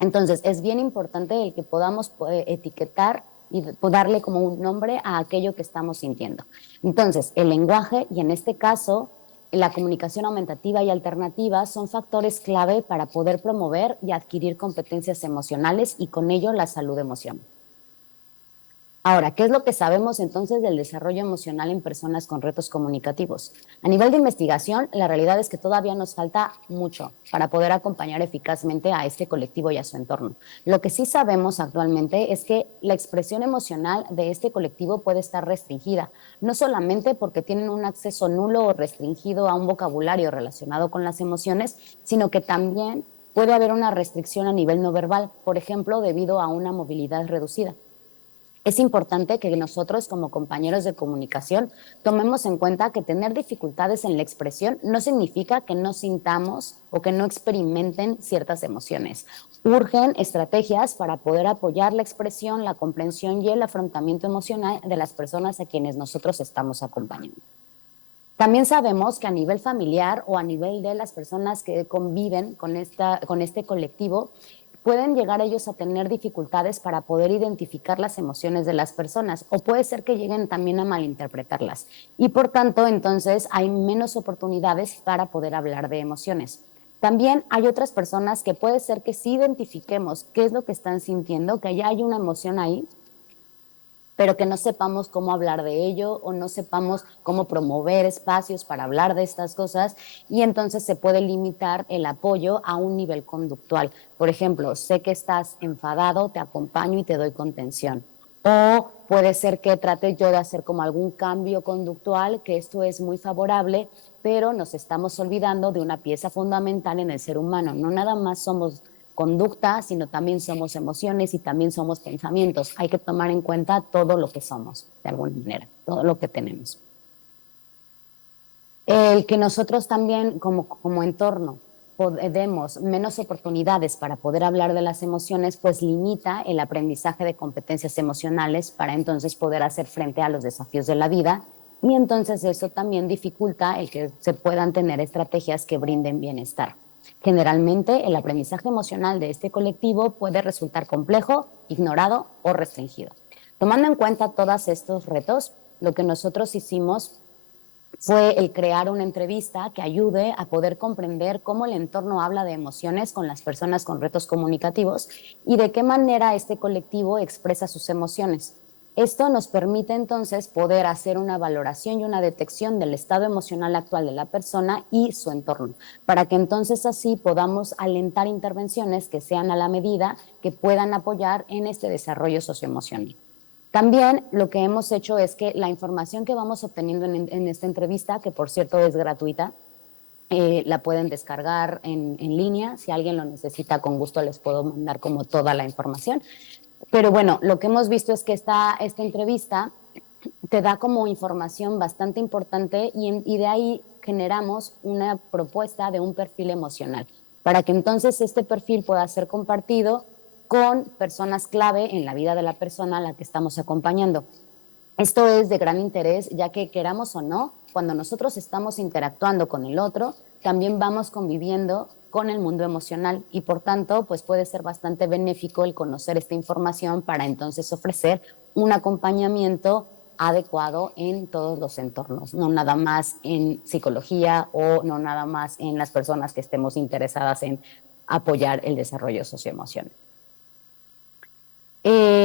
Entonces, es bien importante el que podamos etiquetar y darle como un nombre a aquello que estamos sintiendo. Entonces, el lenguaje, y en este caso, la comunicación aumentativa y alternativa son factores clave para poder promover y adquirir competencias emocionales y con ello la salud emocional. Ahora, ¿qué es lo que sabemos entonces del desarrollo emocional en personas con retos comunicativos? A nivel de investigación, la realidad es que todavía nos falta mucho para poder acompañar eficazmente a este colectivo y a su entorno. Lo que sí sabemos actualmente es que la expresión emocional de este colectivo puede estar restringida, no solamente porque tienen un acceso nulo o restringido a un vocabulario relacionado con las emociones, sino que también puede haber una restricción a nivel no verbal, por ejemplo, debido a una movilidad reducida. Es importante que nosotros como compañeros de comunicación tomemos en cuenta que tener dificultades en la expresión no significa que no sintamos o que no experimenten ciertas emociones. Urgen estrategias para poder apoyar la expresión, la comprensión y el afrontamiento emocional de las personas a quienes nosotros estamos acompañando. También sabemos que a nivel familiar o a nivel de las personas que conviven con este colectivo, pueden llegar ellos a tener dificultades para poder identificar las emociones de las personas, o puede ser que lleguen también a malinterpretarlas. Y por tanto, entonces, hay menos oportunidades para poder hablar de emociones. También hay otras personas que puede ser que sí identifiquemos qué es lo que están sintiendo, que ya hay una emoción ahí, pero que no sepamos cómo hablar de ello o no sepamos cómo promover espacios para hablar de estas cosas, y entonces se puede limitar el apoyo a un nivel conductual. Por ejemplo, sé que estás enfadado, te acompaño y te doy contención. O puede ser que trate yo de hacer como algún cambio conductual, que esto es muy favorable, pero nos estamos olvidando de una pieza fundamental en el ser humano. No nada más somos conducta, sino también somos emociones y también somos pensamientos. Hay que tomar en cuenta todo lo que somos, de alguna manera, todo lo que tenemos. El que nosotros también como entorno demos menos oportunidades para poder hablar de las emociones, pues limita el aprendizaje de competencias emocionales para entonces poder hacer frente a los desafíos de la vida, y entonces eso también dificulta el que se puedan tener estrategias que brinden bienestar. Generalmente, el aprendizaje emocional de este colectivo puede resultar complejo, ignorado o restringido. Tomando en cuenta todos estos retos, lo que nosotros hicimos fue el crear una entrevista que ayude a poder comprender cómo el entorno habla de emociones con las personas con retos comunicativos y de qué manera este colectivo expresa sus emociones. Esto nos permite entonces poder hacer una valoración y una detección del estado emocional actual de la persona y su entorno, para que entonces así podamos alentar intervenciones que sean a la medida, que puedan apoyar en este desarrollo socioemocional. También lo que hemos hecho es que la información que vamos obteniendo en esta entrevista, que por cierto es gratuita, la pueden descargar en línea. Si alguien lo necesita, con gusto les puedo mandar como toda la información. Pero bueno, lo que hemos visto es que esta entrevista te da como información bastante importante y de ahí generamos una propuesta de un perfil emocional para que entonces este perfil pueda ser compartido con personas clave en la vida de la persona a la que estamos acompañando. Esto es de gran interés, ya que queramos o no, cuando nosotros estamos interactuando con el otro, también vamos conviviendo con el mundo emocional y por tanto, pues puede ser bastante benéfico el conocer esta información para entonces ofrecer un acompañamiento adecuado en todos los entornos, no nada más en psicología o no nada más en las personas que estemos interesadas en apoyar el desarrollo socioemocional.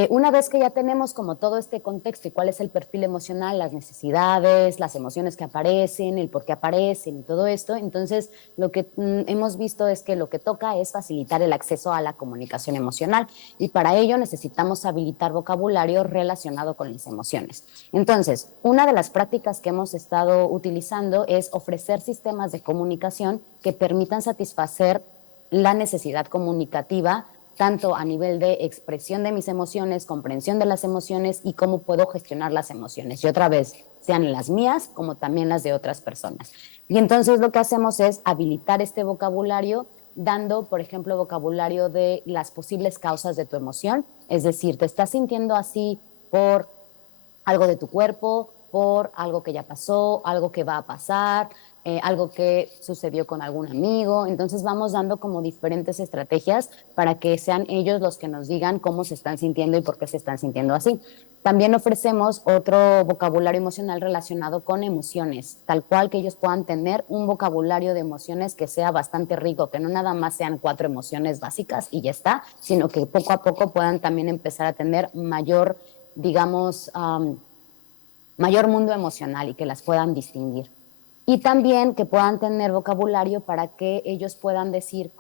Una vez que ya tenemos como todo este contexto y cuál es el perfil emocional, las necesidades, las emociones que aparecen, el por qué aparecen y todo esto, entonces lo que hemos visto es que lo que toca es facilitar el acceso a la comunicación emocional y para ello necesitamos habilitar vocabulario relacionado con las emociones. Entonces, una de las prácticas que hemos estado utilizando es ofrecer sistemas de comunicación que permitan satisfacer la necesidad comunicativa tanto a nivel de expresión de mis emociones, comprensión de las emociones y cómo puedo gestionar las emociones. Y otra vez, sean las mías como también las de otras personas. Y entonces lo que hacemos es habilitar este vocabulario dando, por ejemplo, vocabulario de las posibles causas de tu emoción. Es decir, te estás sintiendo así por algo de tu cuerpo, por algo que ya pasó, algo que va a pasar, algo que sucedió con algún amigo. Entonces vamos dando como diferentes estrategias para que sean ellos los que nos digan cómo se están sintiendo y por qué se están sintiendo así. También ofrecemos otro vocabulario emocional relacionado con emociones, tal cual que ellos puedan tener un vocabulario de emociones que sea bastante rico, que no nada más sean 4 emociones básicas y ya está, sino que poco a poco puedan también empezar a tener mayor, digamos, mayor mundo emocional y que las puedan distinguir. Y también que puedan tener vocabulario para que ellos puedan decir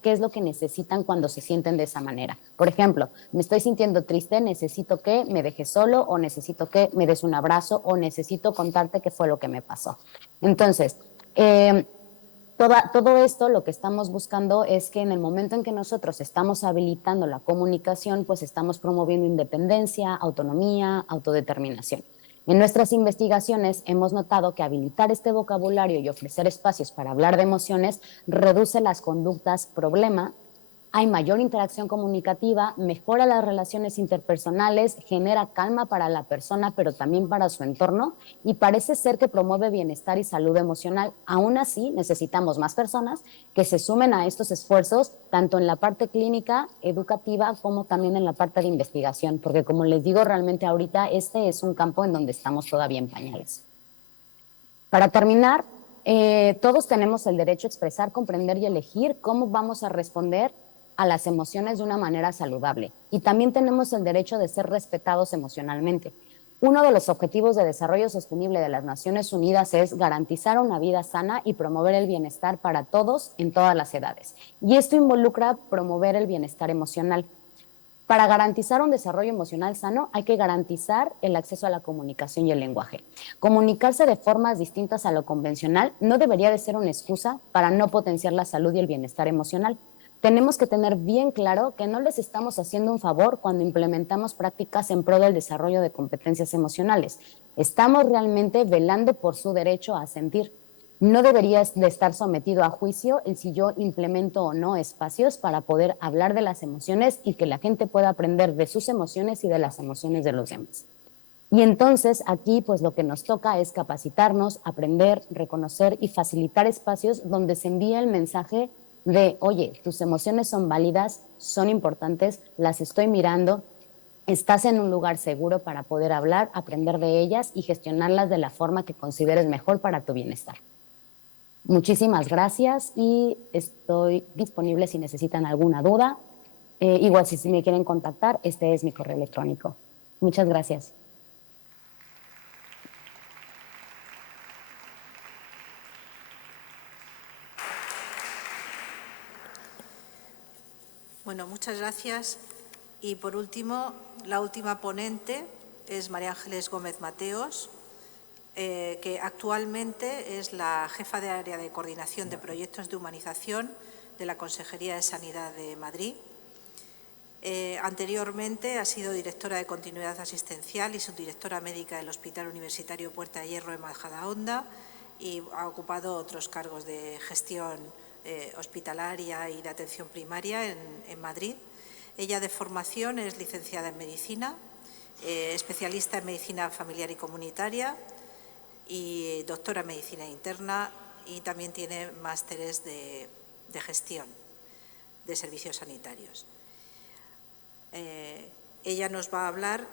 qué es lo que necesitan cuando se sienten de esa manera. Por ejemplo, me estoy sintiendo triste, necesito que me dejes solo o necesito que me des un abrazo o necesito contarte qué fue lo que me pasó. Entonces, todo esto lo que estamos buscando es que en el momento en que nosotros estamos habilitando la comunicación, pues estamos promoviendo independencia, autonomía, autodeterminación. En nuestras investigaciones hemos notado que habilitar este vocabulario y ofrecer espacios para hablar de emociones reduce las conductas problema, hay mayor interacción comunicativa, mejora las relaciones interpersonales, genera calma para la persona, pero también para su entorno, y parece ser que promueve bienestar y salud emocional. Aún así, necesitamos más personas que se sumen a estos esfuerzos, tanto en la parte clínica, educativa, como también en la parte de investigación, porque como les digo, realmente ahorita este es un campo en donde estamos todavía en pañales. Para terminar, todos tenemos el derecho a expresar, comprender y elegir cómo vamos a responder a las emociones de una manera saludable. Y también tenemos el derecho de ser respetados emocionalmente. Uno de los objetivos de desarrollo sostenible de las Naciones Unidas es garantizar una vida sana y promover el bienestar para todos en todas las edades. Y esto involucra promover el bienestar emocional. Para garantizar un desarrollo emocional sano, hay que garantizar el acceso a la comunicación y el lenguaje. Comunicarse de formas distintas a lo convencional no debería de ser una excusa para no potenciar la salud y el bienestar emocional. Tenemos que tener bien claro que no les estamos haciendo un favor cuando implementamos prácticas en pro del desarrollo de competencias emocionales. Estamos realmente velando por su derecho a sentir. No debería de estar sometido a juicio el si yo implemento o no espacios para poder hablar de las emociones y que la gente pueda aprender de sus emociones y de las emociones de los demás. Y entonces aquí pues lo que nos toca es capacitarnos, aprender, reconocer y facilitar espacios donde se envíe el mensaje de, oye, tus emociones son válidas, son importantes, las estoy mirando, estás en un lugar seguro para poder hablar, aprender de ellas y gestionarlas de la forma que consideres mejor para tu bienestar. Muchísimas gracias y estoy disponible si necesitan alguna duda. Igual si me quieren contactar, este es mi correo electrónico. Muchas gracias. Bueno, muchas gracias. Y por último, la última ponente es María Ángeles Gómez Mateos, que actualmente es la jefa de área de coordinación de proyectos de humanización de la Consejería de Sanidad de Madrid. Anteriormente ha sido directora de continuidad asistencial y subdirectora médica del Hospital Universitario Puerta de Hierro de Majadahonda y ha ocupado otros cargos de gestión hospitalaria y de atención primaria en Madrid. Ella de formación es licenciada en Medicina, especialista en Medicina Familiar y Comunitaria y doctora en Medicina Interna, y también tiene másteres de gestión de servicios sanitarios. Ella nos va a hablar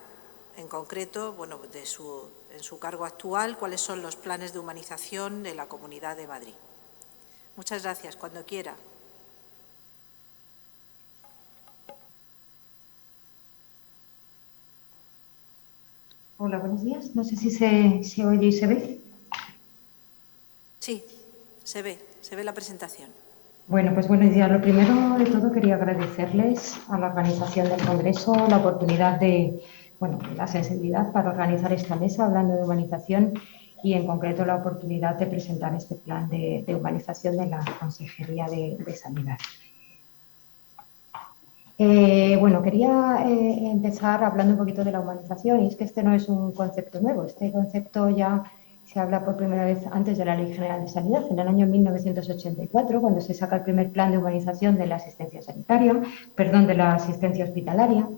en concreto, bueno, en su cargo actual, cuáles son los planes de humanización de la Comunidad de Madrid. Muchas gracias. Cuando quiera. Hola, buenos días. No sé si se oye y se ve. Sí, se ve la presentación. Bueno, pues buenos días. Lo primero de todo quería agradecerles a la organización del Congreso la oportunidad la sensibilidad para organizar esta mesa hablando de humanización y en concreto la oportunidad de presentar este plan de humanización de la Consejería de Sanidad. Quería empezar hablando un poquito de la humanización, y es que este no es un concepto nuevo. Este concepto ya se habla por primera vez antes de la Ley General de Sanidad, en el año 1984, cuando se saca el primer plan de humanización de la asistencia sanitaria, de la asistencia hospitalaria.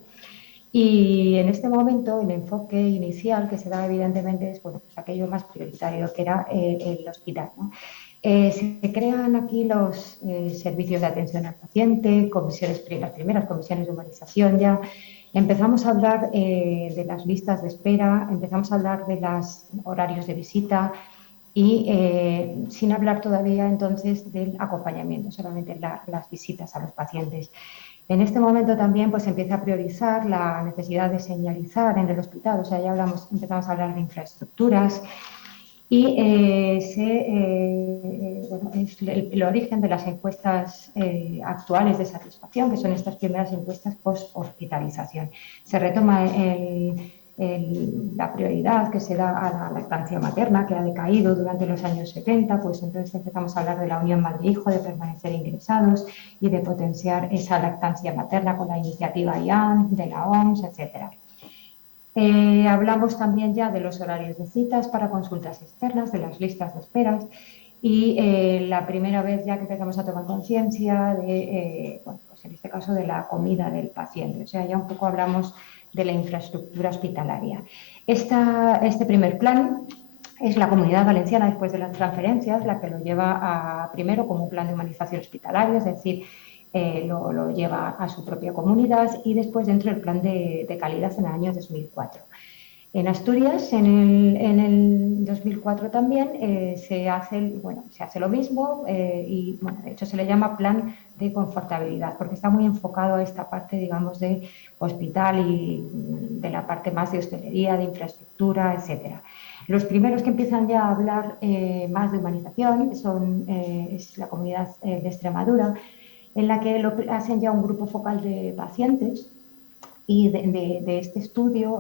Y en este momento el enfoque inicial que se da evidentemente es pues aquello más prioritario, que era el hospital, ¿no? Se crean aquí los servicios de atención al paciente, las primeras comisiones de humanización ya. Empezamos a hablar de las listas de espera, empezamos a hablar de los horarios de visita y sin hablar todavía entonces del acompañamiento, solamente las visitas a los pacientes. En este momento también pues, se empieza a priorizar la necesidad de señalizar en el hospital, o sea, ya empezamos a hablar de infraestructuras y es el origen de las encuestas actuales de satisfacción, que son estas primeras encuestas post-hospitalización. Se retoma la prioridad que se da a la lactancia materna, que ha decaído durante los años 70, pues entonces empezamos a hablar de la unión madre-hijo, de permanecer ingresados y de potenciar esa lactancia materna con la iniciativa IAN, de la OMS, etc. Hablamos también ya de los horarios de citas para consultas externas, de las listas de esperas y la primera vez ya que empezamos a tomar conciencia de, bueno, pues en este caso de la comida del paciente. O sea, ya un poco hablamos de la infraestructura hospitalaria. Este primer plan es la Comunidad Valenciana, después de las transferencias, la que lo lleva primero como un plan de humanización hospitalaria, es decir, lo lleva a su propia comunidad y después dentro del plan de calidad en el año 2004. En Asturias, en el 2004 también, se hace lo mismo y, bueno, de hecho, se le llama plan de confortabilidad porque está muy enfocado a esta parte, digamos, de hospital y de la parte más de hostelería, de infraestructura, etcétera. Los primeros que empiezan ya a hablar más de humanización es la comunidad de Extremadura, en la que hacen ya un grupo focal de pacientes y de este estudio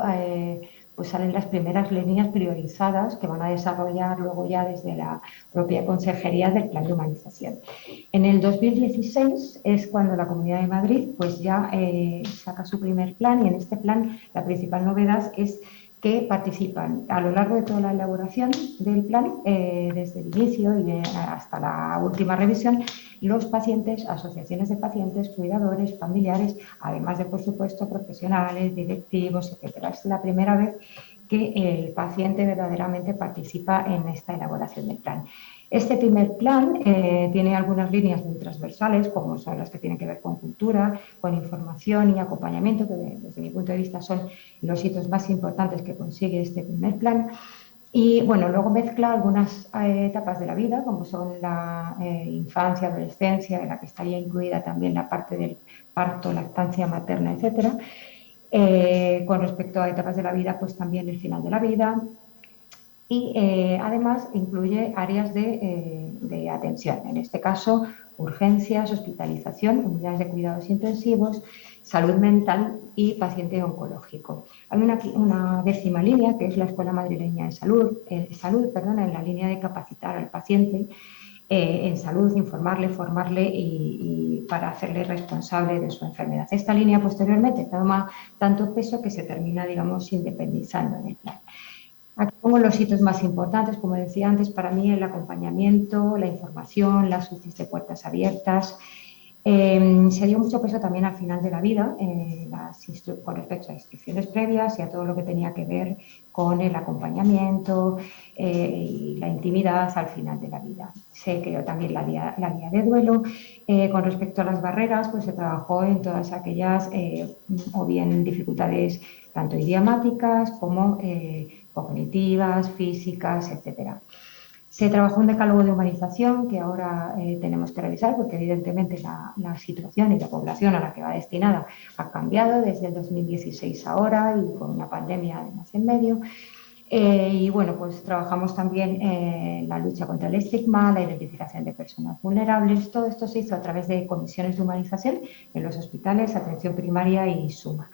pues salen las primeras líneas priorizadas que van a desarrollar luego ya desde la propia consejería del plan de humanización. En el 2016 es cuando la Comunidad de Madrid pues ya saca su primer plan y en este plan la principal novedad es que participan a lo largo de toda la elaboración del plan, desde el inicio y hasta la última revisión, los pacientes, asociaciones de pacientes, cuidadores, familiares, además de, por supuesto, profesionales, directivos, etc. Es la primera vez que el paciente verdaderamente participa en esta elaboración del plan. Este primer plan tiene algunas líneas muy transversales, como son las que tienen que ver con cultura, con información y acompañamiento, que desde mi punto de vista son los hitos más importantes que consigue este primer plan. Y bueno, luego mezcla algunas etapas de la vida, como son la infancia, adolescencia, en la que estaría incluida también la parte del parto, lactancia materna, etcétera. Con respecto a etapas de la vida, pues también el final de la vida. Y además incluye áreas de atención, en este caso urgencias, hospitalización, unidades de cuidados intensivos, salud mental y paciente oncológico. Hay una décima línea que es la Escuela Madrileña de Salud, en la línea de capacitar al paciente en salud, informarle, formarle y para hacerle responsable de su enfermedad. Esta línea posteriormente toma tanto peso que se termina, digamos, independizando en el plan. Aquí pongo los hitos más importantes, como decía antes, para mí el acompañamiento, la información, las UCIs de puertas abiertas. Se dio mucho peso también al final de la vida con respecto a instrucciones previas y a todo lo que tenía que ver con el acompañamiento y la intimidad al final de la vida. Se creó también la guía de duelo. Con respecto a las barreras, pues se trabajó en todas aquellas o bien dificultades tanto idiomáticas como cognitivas, físicas, etcétera. Se trabajó un decálogo de humanización que ahora tenemos que revisar porque evidentemente la situación y la población a la que va destinada ha cambiado desde el 2016 ahora y con una pandemia además en medio. Y bueno, pues trabajamos también en la lucha contra el estigma, la identificación de personas vulnerables. Todo esto se hizo a través de comisiones de humanización en los hospitales, atención primaria y SUMA.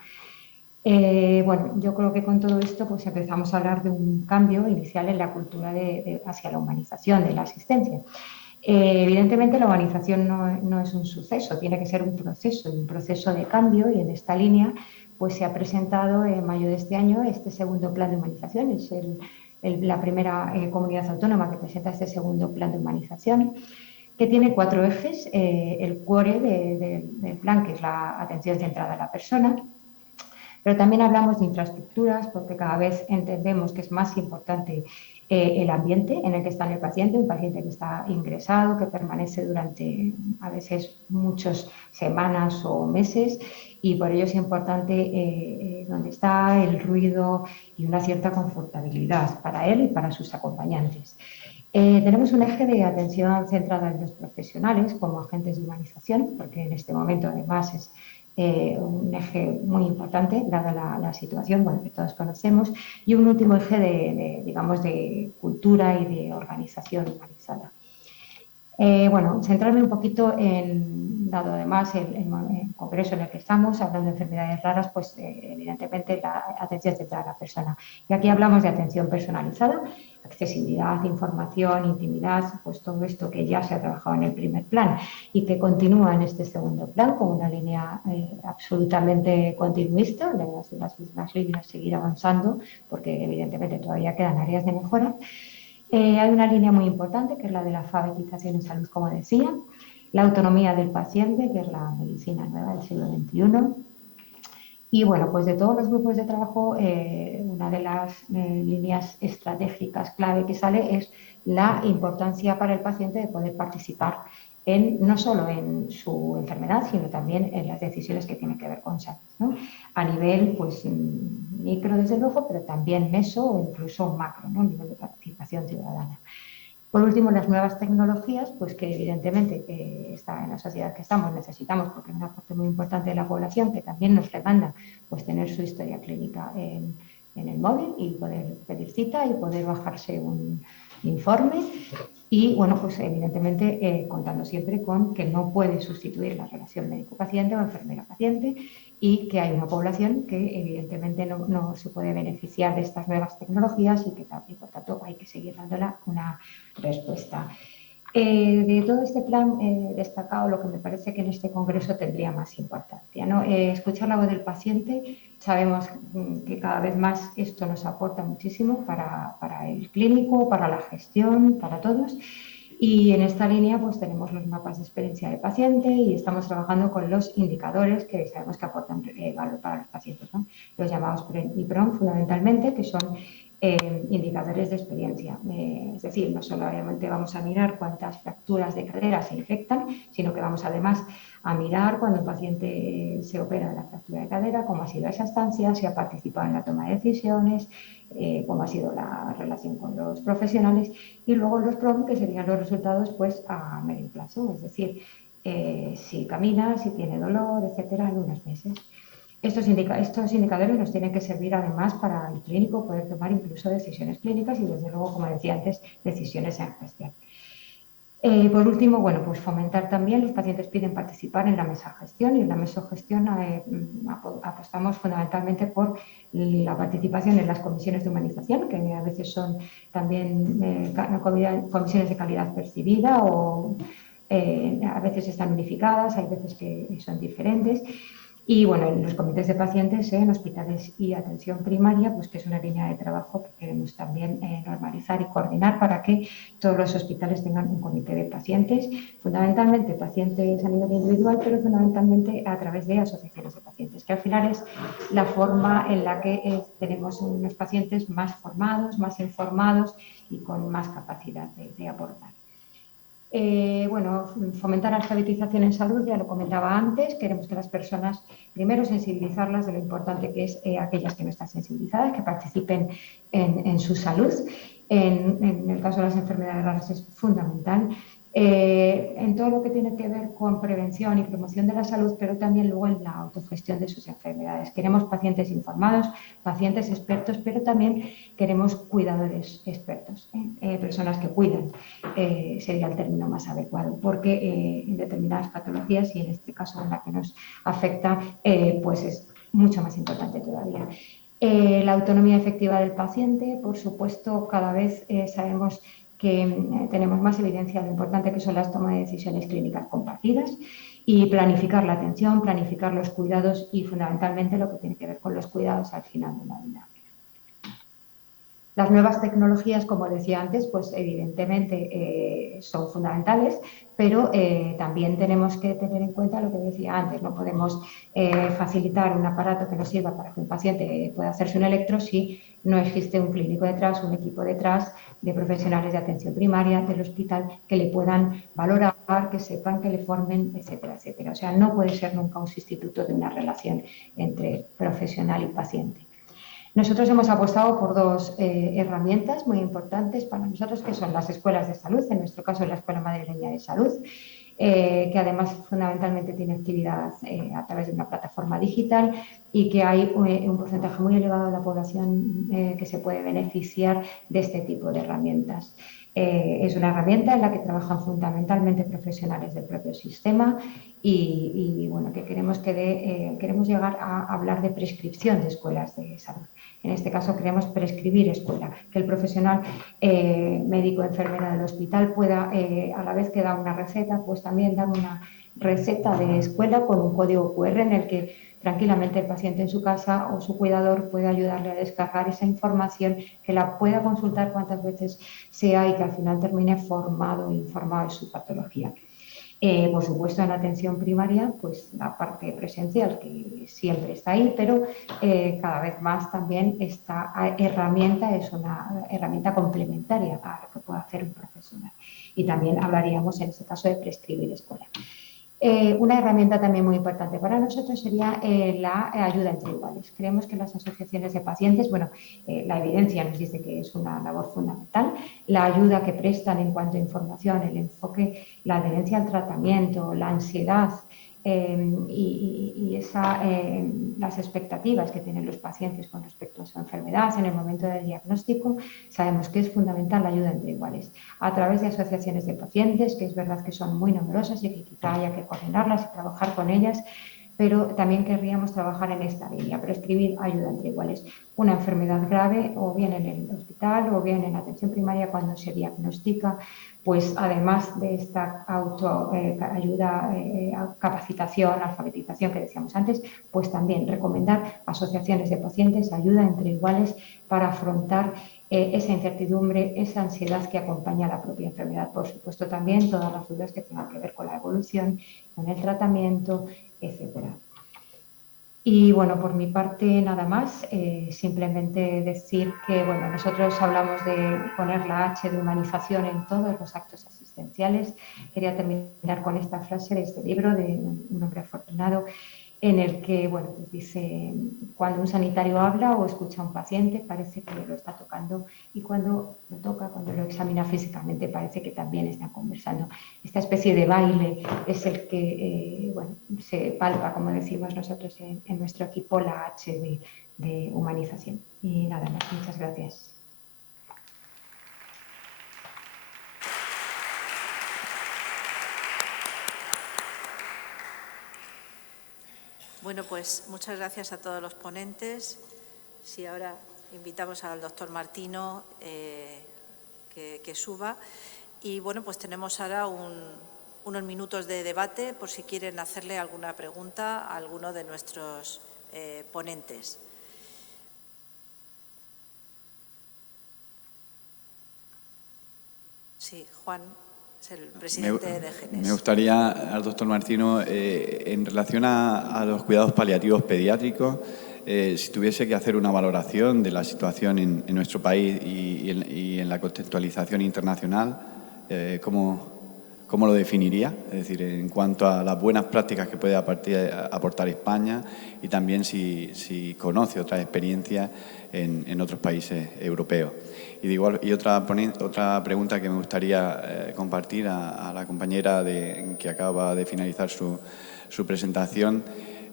Bueno, yo creo que con todo esto pues empezamos a hablar de un cambio inicial en la cultura hacia la humanización de la asistencia. Evidentemente la humanización no es un suceso, tiene que ser un proceso de cambio y en esta línea pues se ha presentado en mayo de este año este segundo plan de humanización, es la primera comunidad autónoma que presenta este segundo plan de humanización, que tiene 4 ejes, el core del plan, que es la atención centrada en la persona. Pero también hablamos de infraestructuras porque cada vez entendemos que es más importante el ambiente en el que está el paciente, un paciente que está ingresado, que permanece durante a veces muchas semanas o meses y por ello es importante donde está el ruido y una cierta confortabilidad para él y para sus acompañantes. Tenemos un eje de atención centrada en los profesionales como agentes de humanización, porque en este momento además es un eje muy importante, dada la situación que todos conocemos, y un último eje digamos, de cultura y de organización humanizada. Bueno, centrarme un poquito en, dado además el congreso en el que estamos, hablando de enfermedades raras, pues evidentemente la atención centrada a la persona. Y aquí hablamos de atención personalizada, accesibilidad, información, intimidad, pues todo esto que ya se ha trabajado en el primer plan y que continúa en este segundo plan con una línea absolutamente continuista, las mismas líneas seguir avanzando, porque evidentemente todavía quedan áreas de mejora. Hay una línea muy importante que es la de la alfabetización en salud, como decía, la autonomía del paciente, que es la medicina nueva del siglo XXI. Y bueno, pues de todos los grupos de trabajo, una de las líneas estratégicas clave que sale es la importancia para el paciente de poder participar no solo en su enfermedad, sino también en las decisiones que tienen que ver con salud, ¿no? A nivel pues, micro, desde luego, pero también meso o incluso macro, ¿no? A nivel de participación ciudadana. Por último, las nuevas tecnologías, pues que evidentemente está en la sociedad que estamos, necesitamos, porque es una parte muy importante de la población que también nos demanda pues, tener su historia clínica en el móvil y poder pedir cita y poder bajarse un informe. Y bueno, pues evidentemente contando siempre con que no puede sustituir la relación médico-paciente o enfermera-paciente y que hay una población que evidentemente no se puede beneficiar de estas nuevas tecnologías y por tanto hay que seguir dándola una respuesta. De todo este plan destacado, lo que me parece que en este congreso tendría más importancia, ¿no? Escuchar la voz del paciente, sabemos que cada vez más esto nos aporta muchísimo para el clínico, para la gestión, para todos. Y en esta línea pues tenemos los mapas de experiencia del paciente y estamos trabajando con los indicadores que sabemos que aportan valor para los pacientes, ¿no? Los llamados PREN y PRON fundamentalmente, que son indicadores de experiencia. Es decir, no solamente vamos a mirar cuántas fracturas de cadera se infectan, sino que vamos además a mirar cuando el paciente se opera de la fractura de cadera, cómo ha sido esa estancia, si ha participado en la toma de decisiones, cómo ha sido la relación con los profesionales y luego los PROM, que serían los resultados pues, a medio plazo, es decir, si camina, si tiene dolor, etcétera, en unos meses. Estos indicadores nos tienen que servir además para el clínico poder tomar incluso decisiones clínicas y desde luego, como decía antes, decisiones en gestión. Por último, bueno, pues fomentar también, los pacientes piden participar en la mesogestión y en la mesogestión apostamos fundamentalmente por la participación en las comisiones de humanización, que a veces son también comisiones de calidad percibida o a veces están unificadas, hay veces que son diferentes. Y bueno, en los comités de pacientes en hospitales y atención primaria, pues que es una línea de trabajo que queremos también normalizar y coordinar para que todos los hospitales tengan un comité de pacientes, fundamentalmente pacientes a nivel individual, pero fundamentalmente a través de asociaciones de pacientes, que al final es la forma en la que tenemos unos pacientes más formados, más informados y con más capacidad de aportar. Bueno, fomentar la alfabetización en salud, ya lo comentaba antes, queremos que las personas, primero sensibilizarlas de lo importante que es aquellas que no están sensibilizadas, que participen en su salud. En el caso de las enfermedades raras es fundamental. En todo lo que tiene que ver con prevención y promoción de la salud, pero también luego en la autogestión de sus enfermedades. Queremos pacientes informados, pacientes expertos, pero también queremos cuidadores expertos, personas que cuidan, sería el término más adecuado, porque en determinadas patologías y en este caso en la que nos afecta, pues es mucho más importante todavía. La autonomía efectiva del paciente, por supuesto, cada vez sabemos que tenemos más evidencia de lo importante que son las tomas de decisiones clínicas compartidas y planificar la atención, planificar los cuidados y fundamentalmente lo que tiene que ver con los cuidados al final de la vida. Las nuevas tecnologías, como decía antes, pues evidentemente son fundamentales, pero también tenemos que tener en cuenta lo que decía antes, no podemos facilitar un aparato que nos sirva para que un paciente pueda hacerse un electro si no existe un clínico detrás, un equipo detrás de profesionales de atención primaria del hospital que le puedan valorar, que sepan, que le formen, etcétera, etcétera. O sea, no puede ser nunca un sustituto de una relación entre profesional y paciente. Nosotros hemos apostado por dos herramientas muy importantes para nosotros, que son las escuelas de salud, en nuestro caso la Escuela Madrileña de Salud, que además fundamentalmente tiene actividad a través de una plataforma digital y que hay un porcentaje muy elevado de la población que se puede beneficiar de este tipo de herramientas. Es una herramienta en la que trabajan fundamentalmente profesionales del propio sistema y bueno, que queremos llegar a hablar de prescripción de escuelas de salud. En este caso queremos prescribir escuela, que el profesional médico enfermera del hospital pueda, a la vez que da una receta, pues también dar una receta de escuela con un código QR en el que tranquilamente el paciente en su casa o su cuidador puede ayudarle a descargar esa información, que la pueda consultar cuantas veces sea y que al final termine formado e informado de su patología. Por supuesto, en atención primaria, pues la parte presencial que siempre está ahí, pero cada vez más también esta herramienta es una herramienta complementaria a lo que puede hacer un profesional. Y también hablaríamos en este caso de prescribir escuela. Una herramienta también muy importante para nosotros sería la ayuda entre iguales. Creemos que las asociaciones de pacientes, bueno, la evidencia nos dice que es una labor fundamental, la ayuda que prestan en cuanto a información, el enfoque, la adherencia al tratamiento, la ansiedad y las expectativas que tienen los pacientes con respecto a su enfermedad en el momento del diagnóstico, sabemos que es fundamental la ayuda entre iguales. A través de asociaciones de pacientes, que es verdad que son muy numerosas y que quizá haya que coordinarlas y trabajar con ellas, pero también querríamos trabajar en esta línea, prescribir ayuda entre iguales. Una enfermedad grave, o bien en el hospital o bien en atención primaria cuando se diagnostica, pues además de esta ayuda, capacitación, alfabetización que decíamos antes, pues también recomendar asociaciones de pacientes, ayuda entre iguales para afrontar esa incertidumbre, esa ansiedad que acompaña a la propia enfermedad. Por supuesto, también todas las dudas que tengan que ver con la evolución, con el tratamiento, etcétera. Y bueno, por mi parte nada más, simplemente decir que bueno, nosotros hablamos de poner la H de humanización en todos los actos asistenciales. Quería terminar con esta frase de este libro de un hombre afortunado, en el que bueno, pues dice, cuando un sanitario habla o escucha a un paciente parece que lo está tocando, y cuando lo toca, cuando lo examina físicamente, parece que también están conversando. Esta especie de baile es el que bueno, se palpa, como decimos nosotros en nuestro equipo, la H de humanización. Y nada más, muchas gracias. Bueno, pues muchas gracias a todos los ponentes. Sí, ahora invitamos al doctor Martino que suba. Y bueno, pues tenemos ahora unos minutos de debate por si quieren hacerle alguna pregunta a alguno de nuestros ponentes. Sí, Juan. El presidente de GENES. Me gustaría, al doctor Martino, en relación a los cuidados paliativos pediátricos, si tuviese que hacer una valoración de la situación en nuestro país y en la contextualización internacional, ¿cómo lo definiría? Es decir, en cuanto a las buenas prácticas que puede aportar España, y también si conoce otras experiencias en otros países europeos. Y otra pregunta que me gustaría compartir a la compañera que acaba de finalizar su presentación.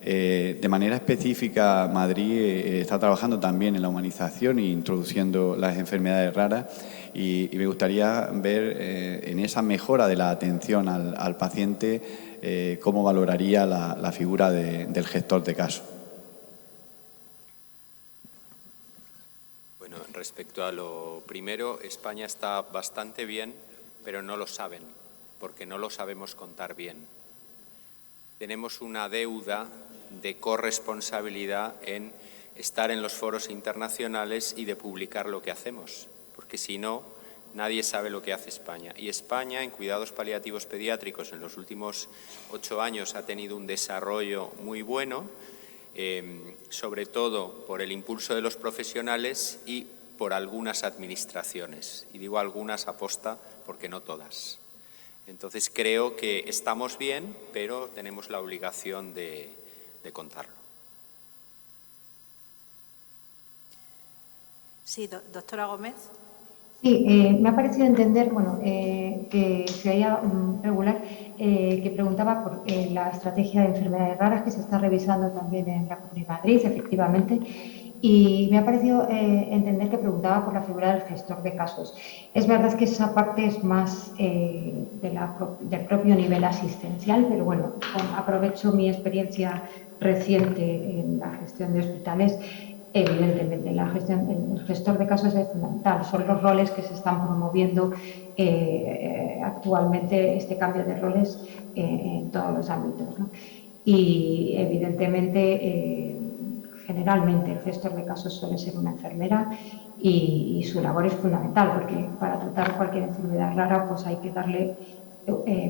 De manera específica, Madrid está trabajando también en la humanización e introduciendo las enfermedades raras, y me gustaría ver en esa mejora de la atención al paciente cómo valoraría la figura del gestor de caso. Bueno, respecto a lo primero, España está bastante bien, pero no lo saben, porque no lo sabemos contar bien. Tenemos una deuda de corresponsabilidad en estar en los foros internacionales y de publicar lo que hacemos, porque si no, nadie sabe lo que hace España. Y España, en cuidados paliativos pediátricos, en los últimos 8 años ha tenido un desarrollo muy bueno, sobre todo por el impulso de los profesionales y por algunas administraciones. Y digo algunas aposta porque no todas. Entonces creo que estamos bien, pero tenemos la obligación de contarlo. Sí, doctora Gómez. Sí, me ha parecido entender, bueno, que se haya regular, que preguntaba por la estrategia de enfermedades raras que se está revisando también en la Comunidad de Madrid, efectivamente. Y me ha parecido entender que preguntaba por la figura del gestor de casos. Es verdad que esa parte es más del propio nivel asistencial, pero bueno, aprovecho mi experiencia reciente en la gestión de hospitales. Evidentemente, el gestor de casos es fundamental. Son los roles que se están promoviendo actualmente, este cambio de roles en todos los ámbitos, ¿no? Y evidentemente, generalmente el gestor de casos suele ser una enfermera y su labor es fundamental, porque para tratar cualquier enfermedad rara pues hay que darle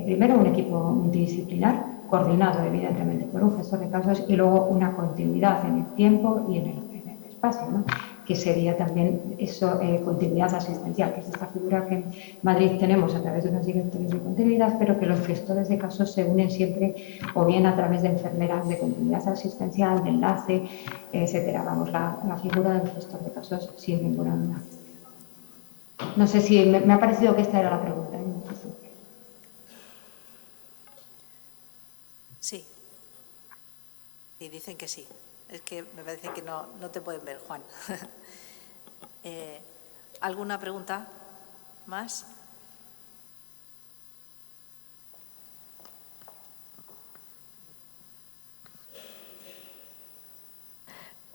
primero un equipo multidisciplinar, coordinado evidentemente por un gestor de casos, y luego una continuidad en el tiempo y en el espacio, ¿no? Que sería también eso, continuidad asistencial, que es esta figura que en Madrid tenemos a través de unos directores de continuidad, pero que los gestores de casos se unen siempre o bien a través de enfermeras de continuidad asistencial, de enlace, etcétera. Vamos, la figura del gestor de casos sin ninguna duda. No sé si me ha parecido que esta era la pregunta. Sí. Y dicen que sí. Es que me parece que no te pueden ver, Juan. ¿Alguna pregunta más?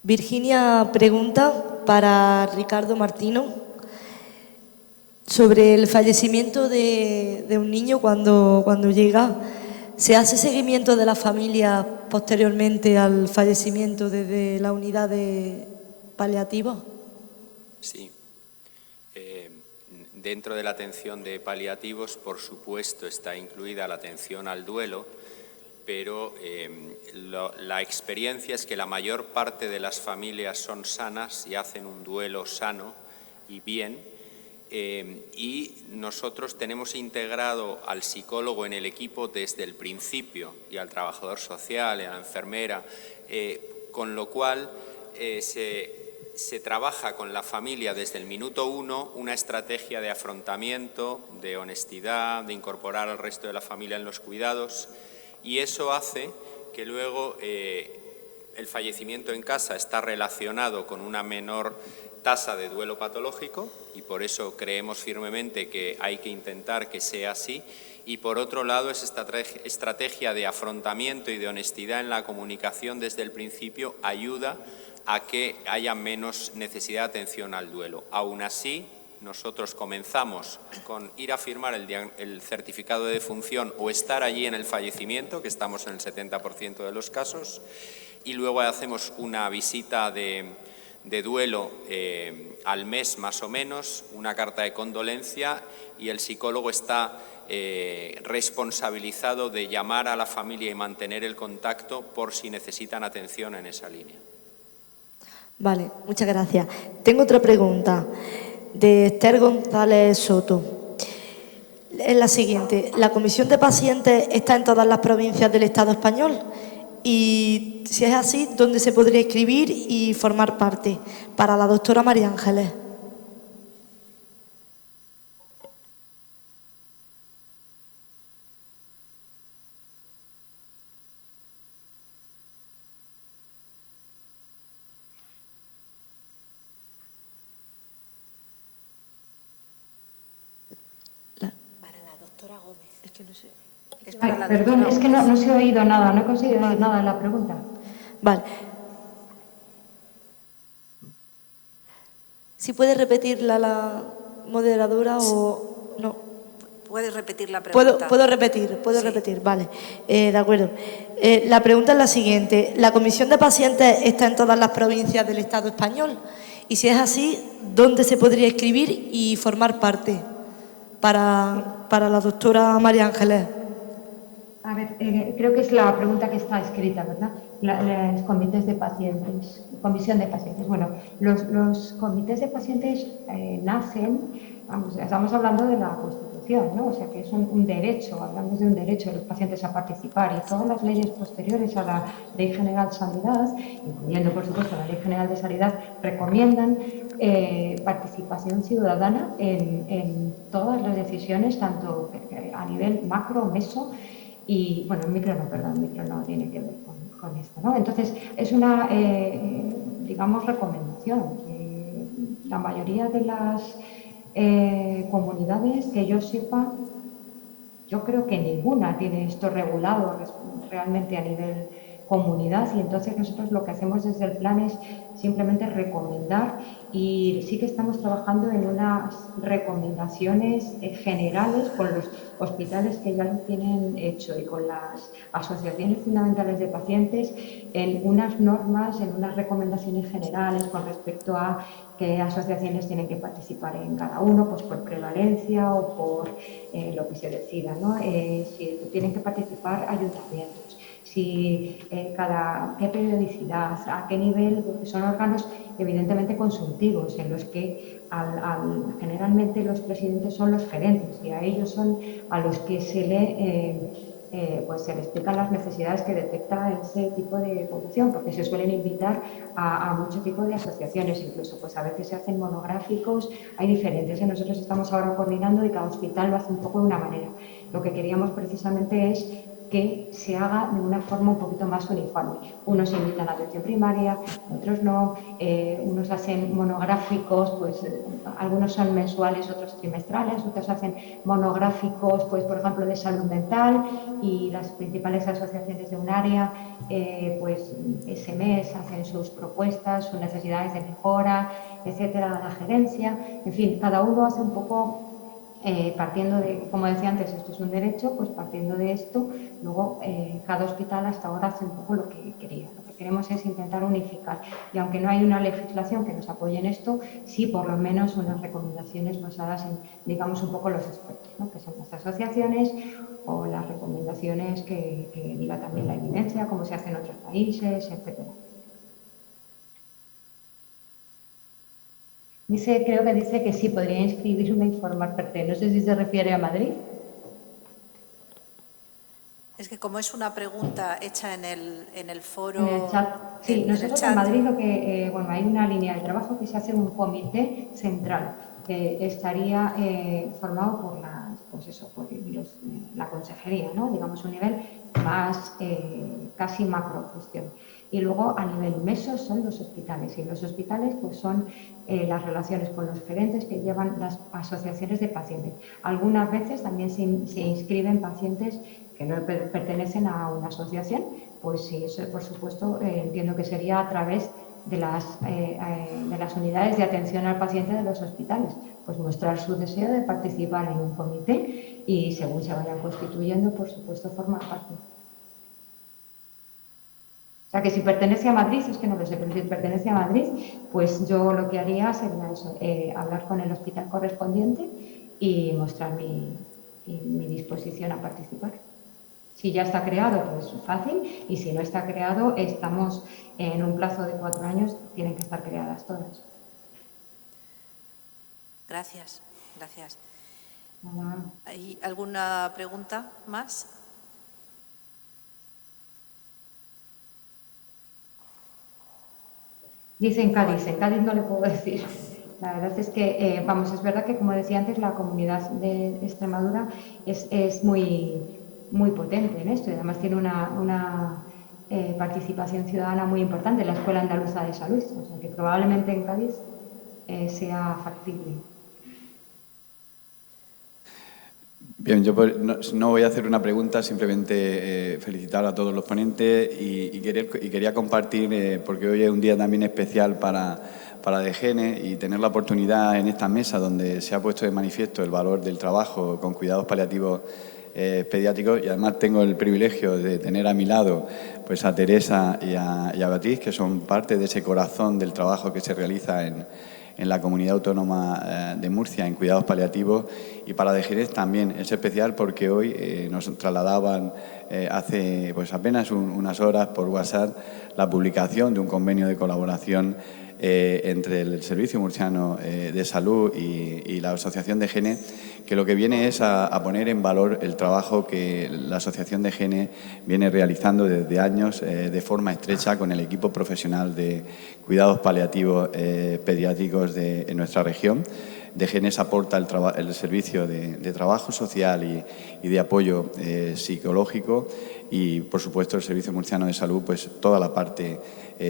Virginia pregunta para Ricardo Martino sobre el fallecimiento de un niño cuando llega. ¿Se hace seguimiento de la familia posteriormente al fallecimiento desde la unidad de paliativos? Sí. Dentro de la atención de paliativos, por supuesto, está incluida la atención al duelo, pero la experiencia es que la mayor parte de las familias son sanas y hacen un duelo sano y bien. Y nosotros tenemos integrado al psicólogo en el equipo desde el principio y al trabajador social y a la enfermera, con lo cual se trabaja con la familia desde el minuto 1 una estrategia de afrontamiento, de honestidad, de incorporar al resto de la familia en los cuidados, y eso hace que luego el fallecimiento en casa está relacionado con una menor tasa de duelo patológico, y por eso creemos firmemente que hay que intentar que sea así. Y por otro lado, es esta estrategia de afrontamiento y de honestidad en la comunicación desde el principio ayuda a que haya menos necesidad de atención al duelo. Aún así, nosotros comenzamos con ir a firmar el certificado de defunción o estar allí en el fallecimiento, que estamos en el 70% de los casos, y luego hacemos una visita de duelo al mes más o menos, una carta de condolencia, y el psicólogo está responsabilizado de llamar a la familia y mantener el contacto por si necesitan atención en esa línea. Vale, muchas gracias. Tengo otra pregunta de Esther González Soto. Es la siguiente. ¿La comisión de pacientes está en todas las provincias del Estado español? Y si es así, ¿dónde se podría inscribir y formar parte? Para la doctora María Ángeles. Para la doctora Gómez. Es que no sé. Perdón, es que no se ha oído nada, no he conseguido oír nada de la pregunta. Vale. ¿Si puede repetirla la moderadora o no? ¿Puedes repetir la pregunta? Puedo repetir, vale. De acuerdo. La pregunta es la siguiente. ¿La comisión de pacientes está en todas las provincias del Estado español? Y si es así, ¿dónde se podría inscribir y formar parte para la doctora María Ángeles? A ver, creo que es la pregunta que está escrita, ¿verdad? Los comités de pacientes, comisión de pacientes. Bueno, los comités de pacientes nacen, vamos, estamos hablando de la Constitución, ¿no? O sea, que es un derecho, hablamos de un derecho de los pacientes a participar, y todas las leyes posteriores a la Ley General de Sanidad, incluyendo, por supuesto, la Ley General de Sanidad, recomiendan participación ciudadana en todas las decisiones, tanto a nivel macro, meso, y, bueno, micro no tiene que ver con esto, ¿no? Entonces, es una digamos, recomendación. La mayoría de las comunidades que yo sepa, yo creo que ninguna tiene esto regulado realmente a nivel comunidad, y entonces nosotros lo que hacemos desde el plan es simplemente recomendar, y sí que estamos trabajando en unas recomendaciones generales con los hospitales que ya lo tienen hecho y con las asociaciones fundamentales de pacientes, en unas normas, en unas recomendaciones generales con respecto a qué asociaciones tienen que participar en cada uno, pues por prevalencia o por lo que se decida, ¿no? Si tienen que participar ayuntamientos, si qué periodicidad, a qué nivel, porque son órganos evidentemente consultivos en los que generalmente los presidentes son los gerentes y a ellos son a los que se le explican las necesidades que detecta ese tipo de población, porque se suelen invitar a mucho tipo de asociaciones, incluso pues a veces se hacen monográficos, hay diferentes, nosotros estamos ahora coordinando y cada hospital lo hace un poco de una manera. Lo que queríamos precisamente es que se haga de una forma un poquito más uniforme. Unos invitan a atención primaria, otros no, unos hacen monográficos, pues algunos son mensuales, otros trimestrales, otros hacen monográficos, pues por ejemplo de salud mental, y las principales asociaciones de un área, pues ese mes hacen sus propuestas, sus necesidades de mejora, etcétera, a la gerencia. En fin, cada uno hace un poco partiendo de, como decía antes, esto es un derecho, pues partiendo de esto, luego cada hospital hasta ahora hace un poco lo que quería. Lo que queremos es intentar unificar, y aunque no hay una legislación que nos apoye en esto, sí por lo menos unas recomendaciones basadas en, digamos, un poco los expertos, ¿no? Que son las asociaciones, o las recomendaciones que diga también la evidencia, cómo se hace en otros países, etcétera. Creo que dice que sí, podría inscribirme y formar parte. No sé si se refiere a Madrid. Es que como es una pregunta hecha en el foro... En el chat. Sí, nosotros en Madrid lo que, bueno, hay una línea de trabajo que se hace un comité central que estaría formado por la consejería, ¿no? Digamos un nivel más casi macrogestión. Y luego a nivel meso son los hospitales, y los hospitales pues son las relaciones con los gerentes que llevan las asociaciones de pacientes. Algunas veces también se inscriben pacientes que no pertenecen a una asociación, pues sí, eso por supuesto entiendo que sería a través de las unidades de atención al paciente de los hospitales, pues mostrar su deseo de participar en un comité y según se vayan constituyendo, por supuesto, formar parte. O sea que si pertenece a Madrid, es que no lo sé, pero si pertenece a Madrid, pues yo lo que haría sería eso, hablar con el hospital correspondiente y mostrar mi disposición a participar. Si ya está creado, pues fácil, y si no está creado, estamos en un plazo de 4 años, tienen que estar creadas todas. Gracias, gracias. Nada. ¿Hay alguna pregunta más? Dice en Cádiz no le puedo decir. La verdad es que, vamos, es verdad que, como decía antes, la comunidad de Extremadura es muy potente en esto, y además tiene una participación ciudadana muy importante, la Escuela Andaluza de Salud, o sea que probablemente en Cádiz sea factible. Bien, yo no voy a hacer una pregunta, simplemente felicitar a todos los ponentes y quería compartir, porque hoy es un día también especial para DGENE, y tener la oportunidad en esta mesa donde se ha puesto de manifiesto el valor del trabajo con cuidados paliativos pediátricos, y además tengo el privilegio de tener a mi lado pues a Teresa y a Beatriz, que son parte de ese corazón del trabajo que se realiza en la Comunidad Autónoma de Murcia en cuidados paliativos. Y para DGENE también es especial porque hoy nos trasladaban hace pues apenas unas horas por WhatsApp la publicación de un convenio de colaboración entre el Servicio Murciano de Salud y la Asociación DGENE, que lo que viene es a poner en valor el trabajo que la Asociación DGENE viene realizando desde años de forma estrecha con el equipo profesional de cuidados paliativos pediátricos en nuestra región. DGENE aporta el servicio de trabajo social y de apoyo psicológico, y, por supuesto, el Servicio Murciano de Salud, pues toda la parte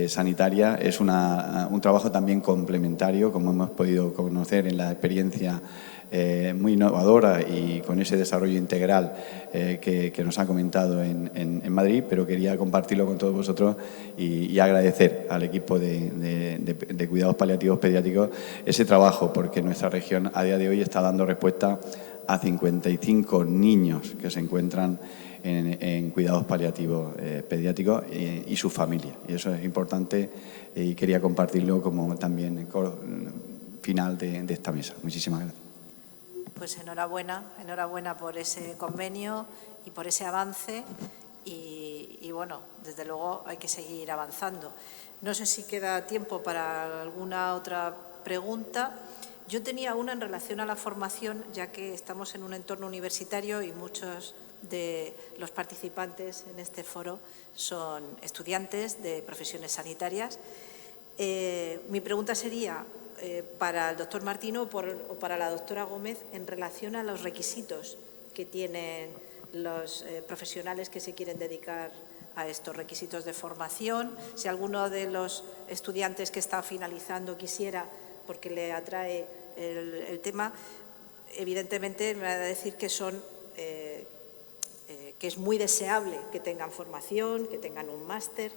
sanitaria. Es un trabajo también complementario, como hemos podido conocer en la experiencia muy innovadora y con ese desarrollo integral que nos ha comentado en Madrid, pero quería compartirlo con todos vosotros y agradecer al equipo de cuidados paliativos pediátricos ese trabajo, porque nuestra región a día de hoy está dando respuesta a 55 niños que se encuentran en cuidados paliativos pediátricos y su familia. Y eso es importante y quería compartirlo como también final de esta mesa. Muchísimas gracias. Pues enhorabuena por ese convenio y por ese avance y bueno, desde luego hay que seguir avanzando. No sé si queda tiempo para alguna otra pregunta. Yo tenía una en relación a la formación, ya que estamos en un entorno universitario y muchos de los participantes en este foro son estudiantes de profesiones sanitarias. Mi pregunta sería para el doctor Martino o para la doctora Gómez en relación a los requisitos que tienen los profesionales que se quieren dedicar a estos requisitos de formación. Si alguno de los estudiantes que está finalizando quisiera, porque le atrae el tema, evidentemente me va a decir que que es muy deseable que tengan formación, que tengan un máster,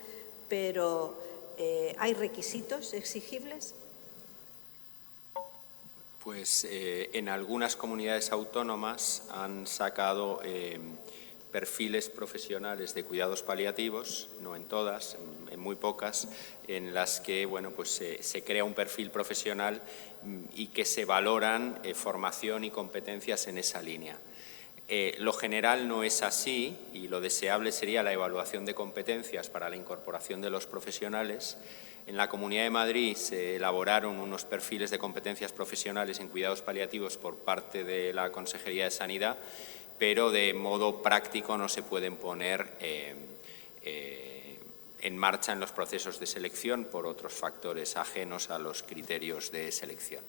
pero ¿hay requisitos exigibles? Pues en algunas comunidades autónomas han sacado perfiles profesionales de cuidados paliativos, no en todas, en muy pocas, en las que bueno, pues, se crea un perfil profesional y que se valoran formación y competencias en esa línea. Lo general no es así y lo deseable sería la evaluación de competencias para la incorporación de los profesionales. En la Comunidad de Madrid se elaboraron unos perfiles de competencias profesionales en cuidados paliativos por parte de la Consejería de Sanidad, pero de modo práctico no se pueden poner en marcha en los procesos de selección por otros factores ajenos a los criterios de selección.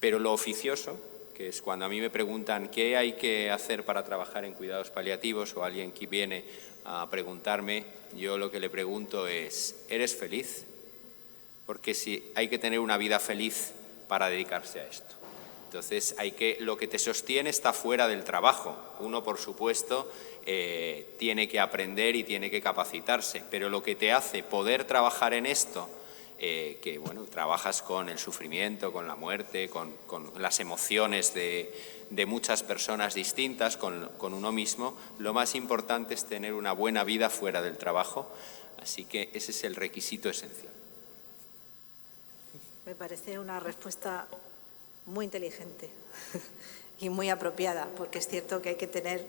Pero lo oficioso, que es cuando a mí me preguntan qué hay que hacer para trabajar en cuidados paliativos o alguien que viene a preguntarme, yo lo que le pregunto es, ¿eres feliz? Porque si hay que tener una vida feliz para dedicarse a esto. Entonces, lo que te sostiene está fuera del trabajo. Uno, por supuesto, tiene que aprender y tiene que capacitarse, pero lo que te hace poder trabajar en esto, que bueno, trabajas con el sufrimiento, con la muerte, con las emociones de muchas personas distintas, con uno mismo, lo más importante es tener una buena vida fuera del trabajo, así que ese es el requisito esencial. Me parece una respuesta muy inteligente y muy apropiada, porque es cierto que hay que tener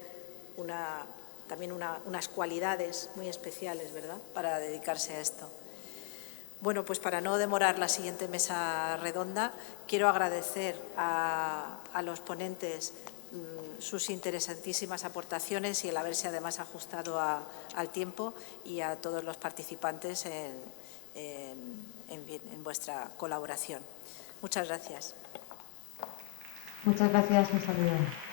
también unas cualidades muy especiales, ¿verdad?, para dedicarse a esto. Bueno, pues para no demorar la siguiente mesa redonda, quiero agradecer a los ponentes sus interesantísimas aportaciones y el haberse además ajustado al tiempo, y a todos los participantes en vuestra colaboración. Muchas gracias. Muchas gracias, un saludo.